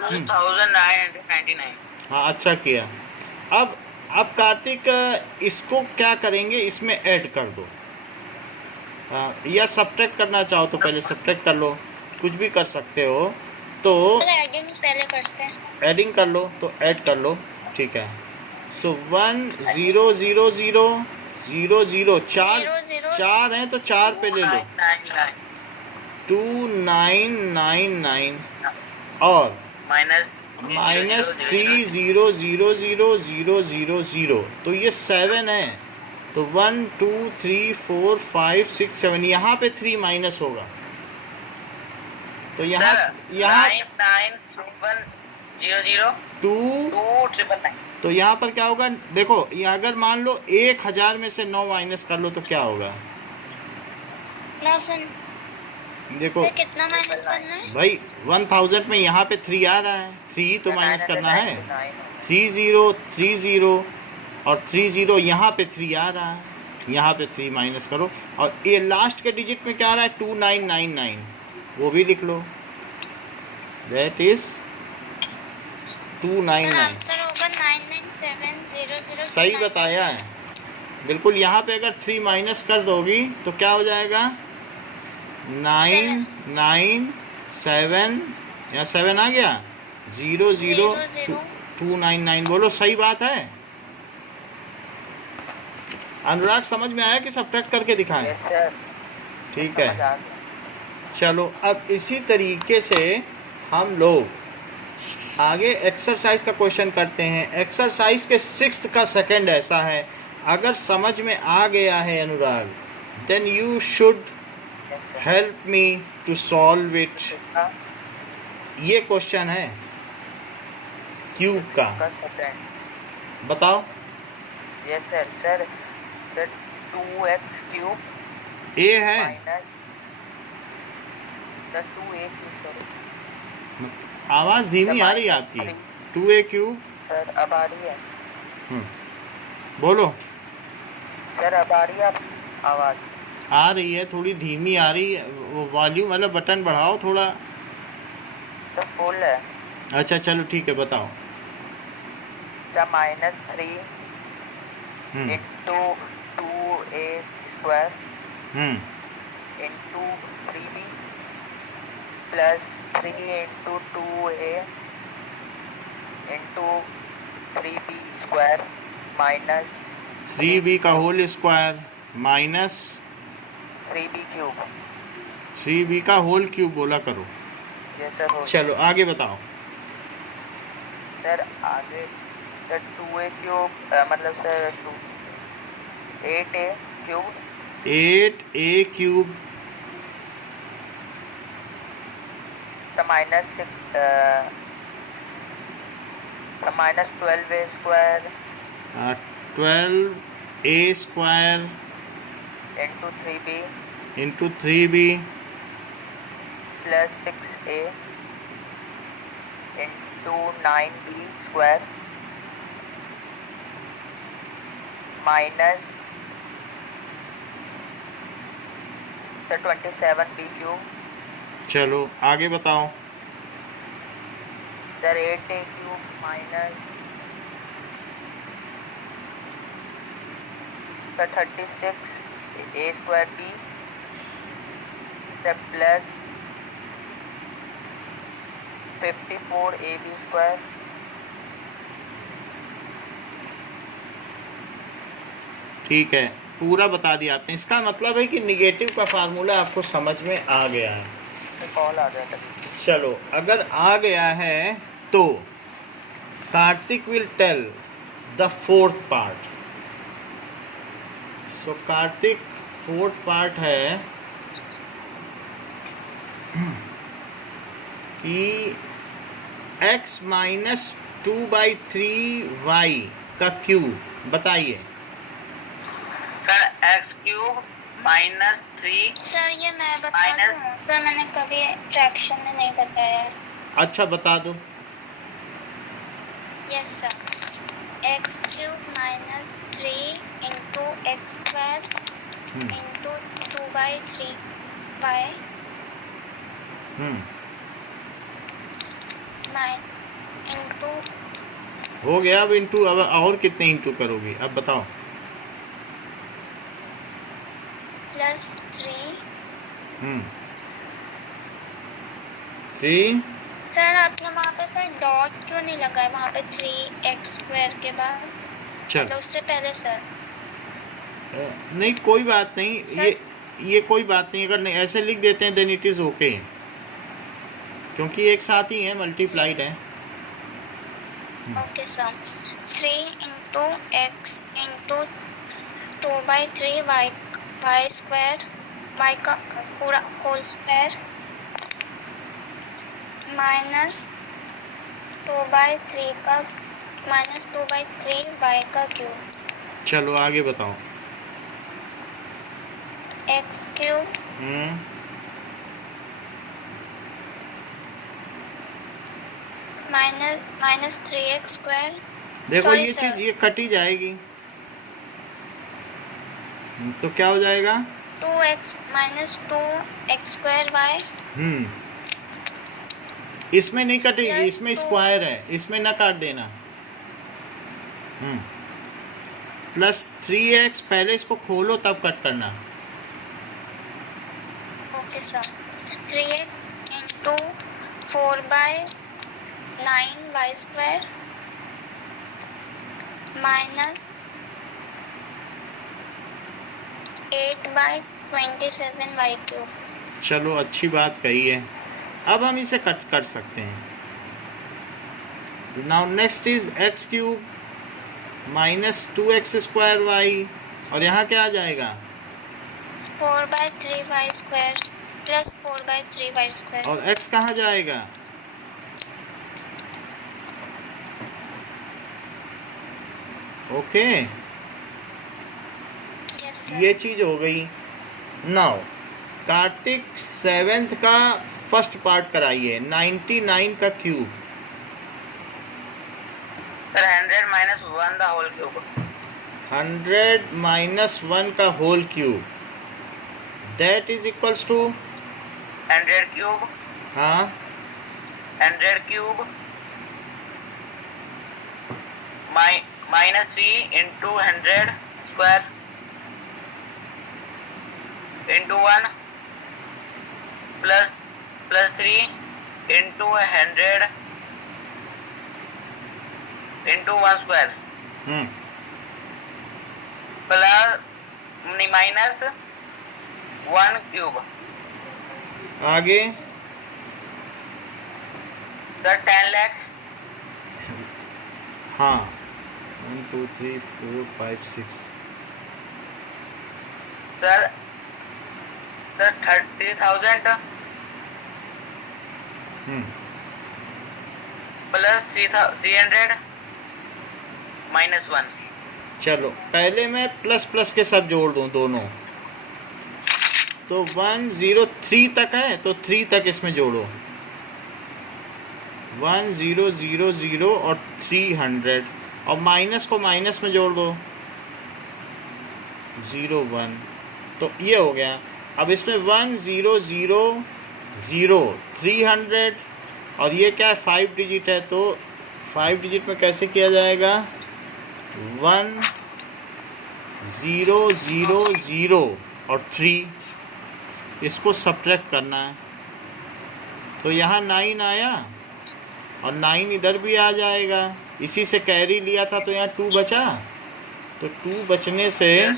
2999। हाँ, अच्छा किया। अब कार्तिक, इसको क्या करेंगे, इसमें ऐड कर दो। या सब्ट्रैक्ट करना चाहो तो पहले सब्ट्रैक्ट कर लो, कुछ भी कर सकते हो। तो एडिंग पहले करते हैं। एडिंग कर लो, तो ऐड कर लो, ठीक है। सो 1 0 0 0 0 0 चार हैं तो 4 पे ले लो। 2999 और -3 0 0 0 0 0 0, तो ये 7 है। तो 1 2 3 4 5 6 7, यहाँ पे 3 माइनस होगा। तो यहाँ 2, तो यहाँ पर क्या होगा देखो, ये अगर मान लो 1000 में से 9 माइनस कर लो तो क्या होगा? देखो तो कितना माइनस करना है भाई, 1000 में यहाँ पे 3 आ रहा है, 3 तो माइनस करना है। 3 0 3 0 और 3 0, यहाँ पे 3 आ रहा है, यहाँ पे 3 माइनस करो। और ये लास्ट के डिजिट में क्या आ रहा है? 2999, वो भी लिख लो, दैट इज 299। आंसर होगा 99700। सही बताया है, बिल्कुल। यहाँ पे अगर 3 माइनस कर दोगी तो क्या हो जाएगा? 9 9 7, या 7 आ गया, 0 0 299। बोलो, सही बात है। अनुराग, समझ में आया कि सब्ट्रैक्ट करके दिखाएं? Yes sir. ठीक है, चलो अब इसी तरीके से हम लोग आगे एक्सरसाइज का क्वेश्चन करते हैं। एक्सरसाइज के 6th का सेकंड ऐसा है, अगर समझ में आ गया है Anurag, then you should help me to solve it. ये क्वेश्चन है क्यूब का, बताओ। Yes sir. Sir 2x cube a है, माइनस 2a क्यूब। सॉरी, आवाज़ धीमी आ रही है आपकी। 2a cube. सर अब आ रही है? बोलो सर, अब आ रही है आवाज़? आ रही है, थोड़ी धीमी आ रही है। वो वॉल्यूम वाला बटन बढ़ाओ थोड़ा। सर फुल है। अच्छा चलो ठीक है, बताओ। Sir -3 into 2a square into 3b plus 3 into 2a into 3b square minus 3b का whole square minus 3b cube. 3b का होल क्यूब बोला करो। ये सर हो। चलो आगे बताओ। सर आगे सर 2a क्यूब मतलब sir 8a cube 8a cube तो minus 12a square 12a square into 3b into 3b plus 6a into 9b square minus sir 27b cube चलो आगे बताओ। Sir 8a cube minus sir 36a square b sir plus 54ab square ठीक है, पूरा बता दिया आपने। इसका मतलब है कि निगेटिव का फार्मूला आपको समझ में आ गया है। कॉल आ गया था। चलो अगर आ गया है तो Kartik will tell the fourth part. So Kartik fourth part है कि x माइनस 2/3y का क्यूब बताइए। Sir x cube minus 3 sir ये मैं बता दूं, सर मैंने कभी फ्रैक्शन में नहीं बताया। अच्छा बता दो। Yes sir, x cube minus 3 into x square into 2/3y into हो गया। अब इंटू, अब और कितने इंटू करोगी अब बताओ। प्लस 3 3 सर आपने वहाँ पे सर डॉट क्यों नहीं लगाया वहाँ पे 3x स्क्वायर के बाद? चल तो उससे पहले सर नहीं कोई बात नहीं, सर? ये कोई बात नहीं। अगर नहीं ऐसे लिख देते हैं देन इट इज ओके, क्योंकि एक साथ ही है, मल्टीप्लाइड है। Okay sir, 3 into x into 2/3 y square y का पूरा होल स्क्वायर माइनस 2/3 का माइनस 2/3 y का क्यूब। चलो आगे बताओ। X cube minus 3x square. देखो Sorry, ये sir. चीज ये कटी जाएगी तो क्या हो जाएगा? 2x minus 2x square y इसमें नहीं कटेगी, Plus इसमें 2. स्क्वायर है, इसमें ना काट देना। प्लस 3x, पहले इसको खोलो तब कट करना। Okay sir, 3x into 4/9 y square minus 8/27 y cube. चलो अच्छी बात कही है, अब हम इसे कट कर सकते हैं। Now next is x cube minus 2x square y, और यहाँ क्या आ जाएगा? 4/3 y square plus 4/3 y square. और x कहाँ जाएगा? Okay yes sir. ये चीज हो गई। नाउ कार्तिक 7th का फर्स्ट पार्ट कराइए, 99 का cube. Sir 100 minus 1 the whole cube 100 minus 1 का whole cube that is equals to 100 cube हाँ 100 cube minus 3 into 100 square into 1 plus 3 into 100 into 1 square plus minus 1 cube. आगे सर 10 लाख हाँ 1 2 3 4 5 6 sir 30,000 plus 300 -1। चलो पहले मैं plus plus के साथ जोड़ दूं दोनों, तो 103 तक है तो 3 तक इसमें जोड़ो, 1000 और 300, और माइनस को माइनस में जोड़ दो 01, तो ये हो गया। अब इसमें 1000 300 और ये क्या है 5 डिजिट है, तो 5 डिजिट में कैसे किया जाएगा 1 0 0 0 और 3, इसको सब्ट्रैक्ट करना है, तो यहाँ 9 आया और 9 इधर भी आ जाएगा, इसी से कैरी लिया था तो यहाँ 2 बचा, तो 2 बचने से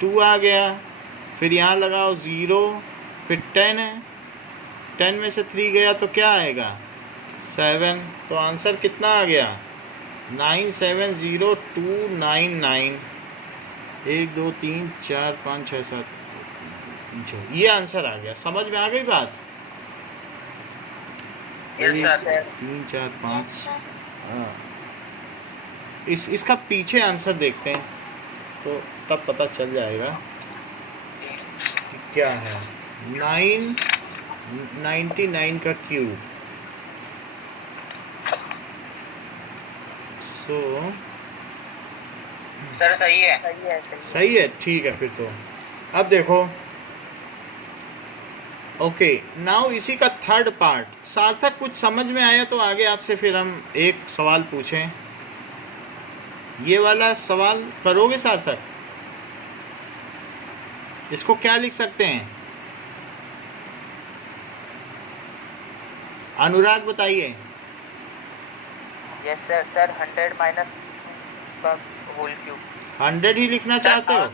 2 आ गया, फिर यहाँ लगाओ 0, फिर 10 है, 10 में से 3 गया तो क्या आएगा 7, तो आंसर कितना आ गया 970299। 1 2 3 4 5 6 7 ये आंसर आ गया। समझ में आ गई बात? Yes, 1 sir. 3 4 5 Yes, sir. हाँ, इसका पीछे आंसर देखते हैं तो तब पता चल जाएगा कि क्या है। 999 का क्यूब, सो सर सही है। सही है, ठीक है फिर तो। अब देखो, ओके नाउ इसी का थर्ड पार्ट। सार्थक कुछ समझ में आया तो आगे आपसे फिर हम एक सवाल पूछें। ये वाला सवाल करोगे सार्थक? इसको क्या लिख सकते हैं? अनुराग बताइए। Yes sir. सर 100 माइनस का होल क्यूब। 100 ही लिखना चाहते हो?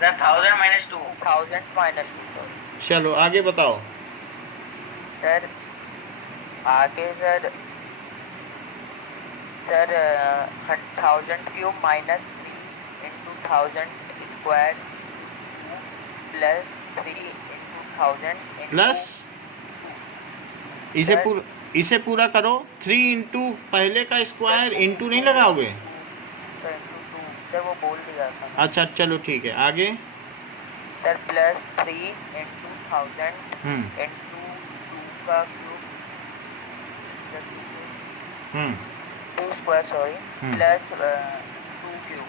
Sir 1000 minus 2। 1000 माइनस 2। चलो आगे बताओ। सर आगे sir 1000 cube minus 3 into 1000 square plus 3 into 1000 plus इसे पूरा करो। 3 इंटू पहले का स्क्वायर इंटू नहीं लगाओगे? Sir into 2। सर वो बोल दिया था। अच्छा चलो ठीक है, आगे। सर प्लस 3 इंटू 1000 इंटू 2 का cube 2 square sorry plus 2 cube.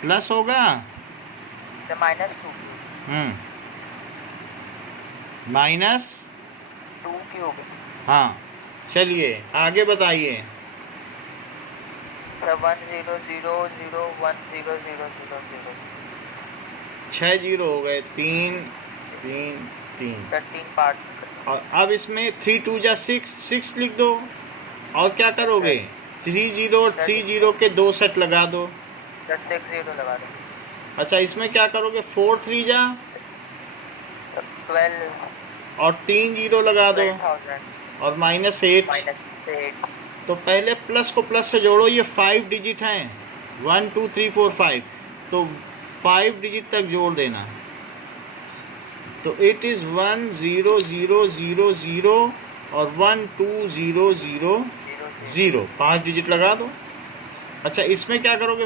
Plus होगा sir minus 2 cube. Minus 2 cube. हाँ चलिए आगे बताइए। सर 1 0 0 0 1 0 0 0 0। 6 जीरो हो गए, 3 3 3। Sir 3 part. और अब इसमें 3 2 जा 6 लिख दो। और क्या करोगे? 3 0 और 3 0 के 2 सेट लगा दो। सर 6 0 लगा दो। अच्छा इसमें क्या करोगे? 4 3 जा 12 और 3 0 लगा दो 12,000 और -8। माइनस 8। तो पहले प्लस को प्लस से जोड़ो, ये 5 डिजिट हैं 1 2 3 4 5, तो 5 डिजिट तक जोड़ देना। तो इट इज़ 1 0 0 0 0 और 1 2 0 0 0, 5 डिजिट लगा दो। अच्छा इसमें क्या करोगे?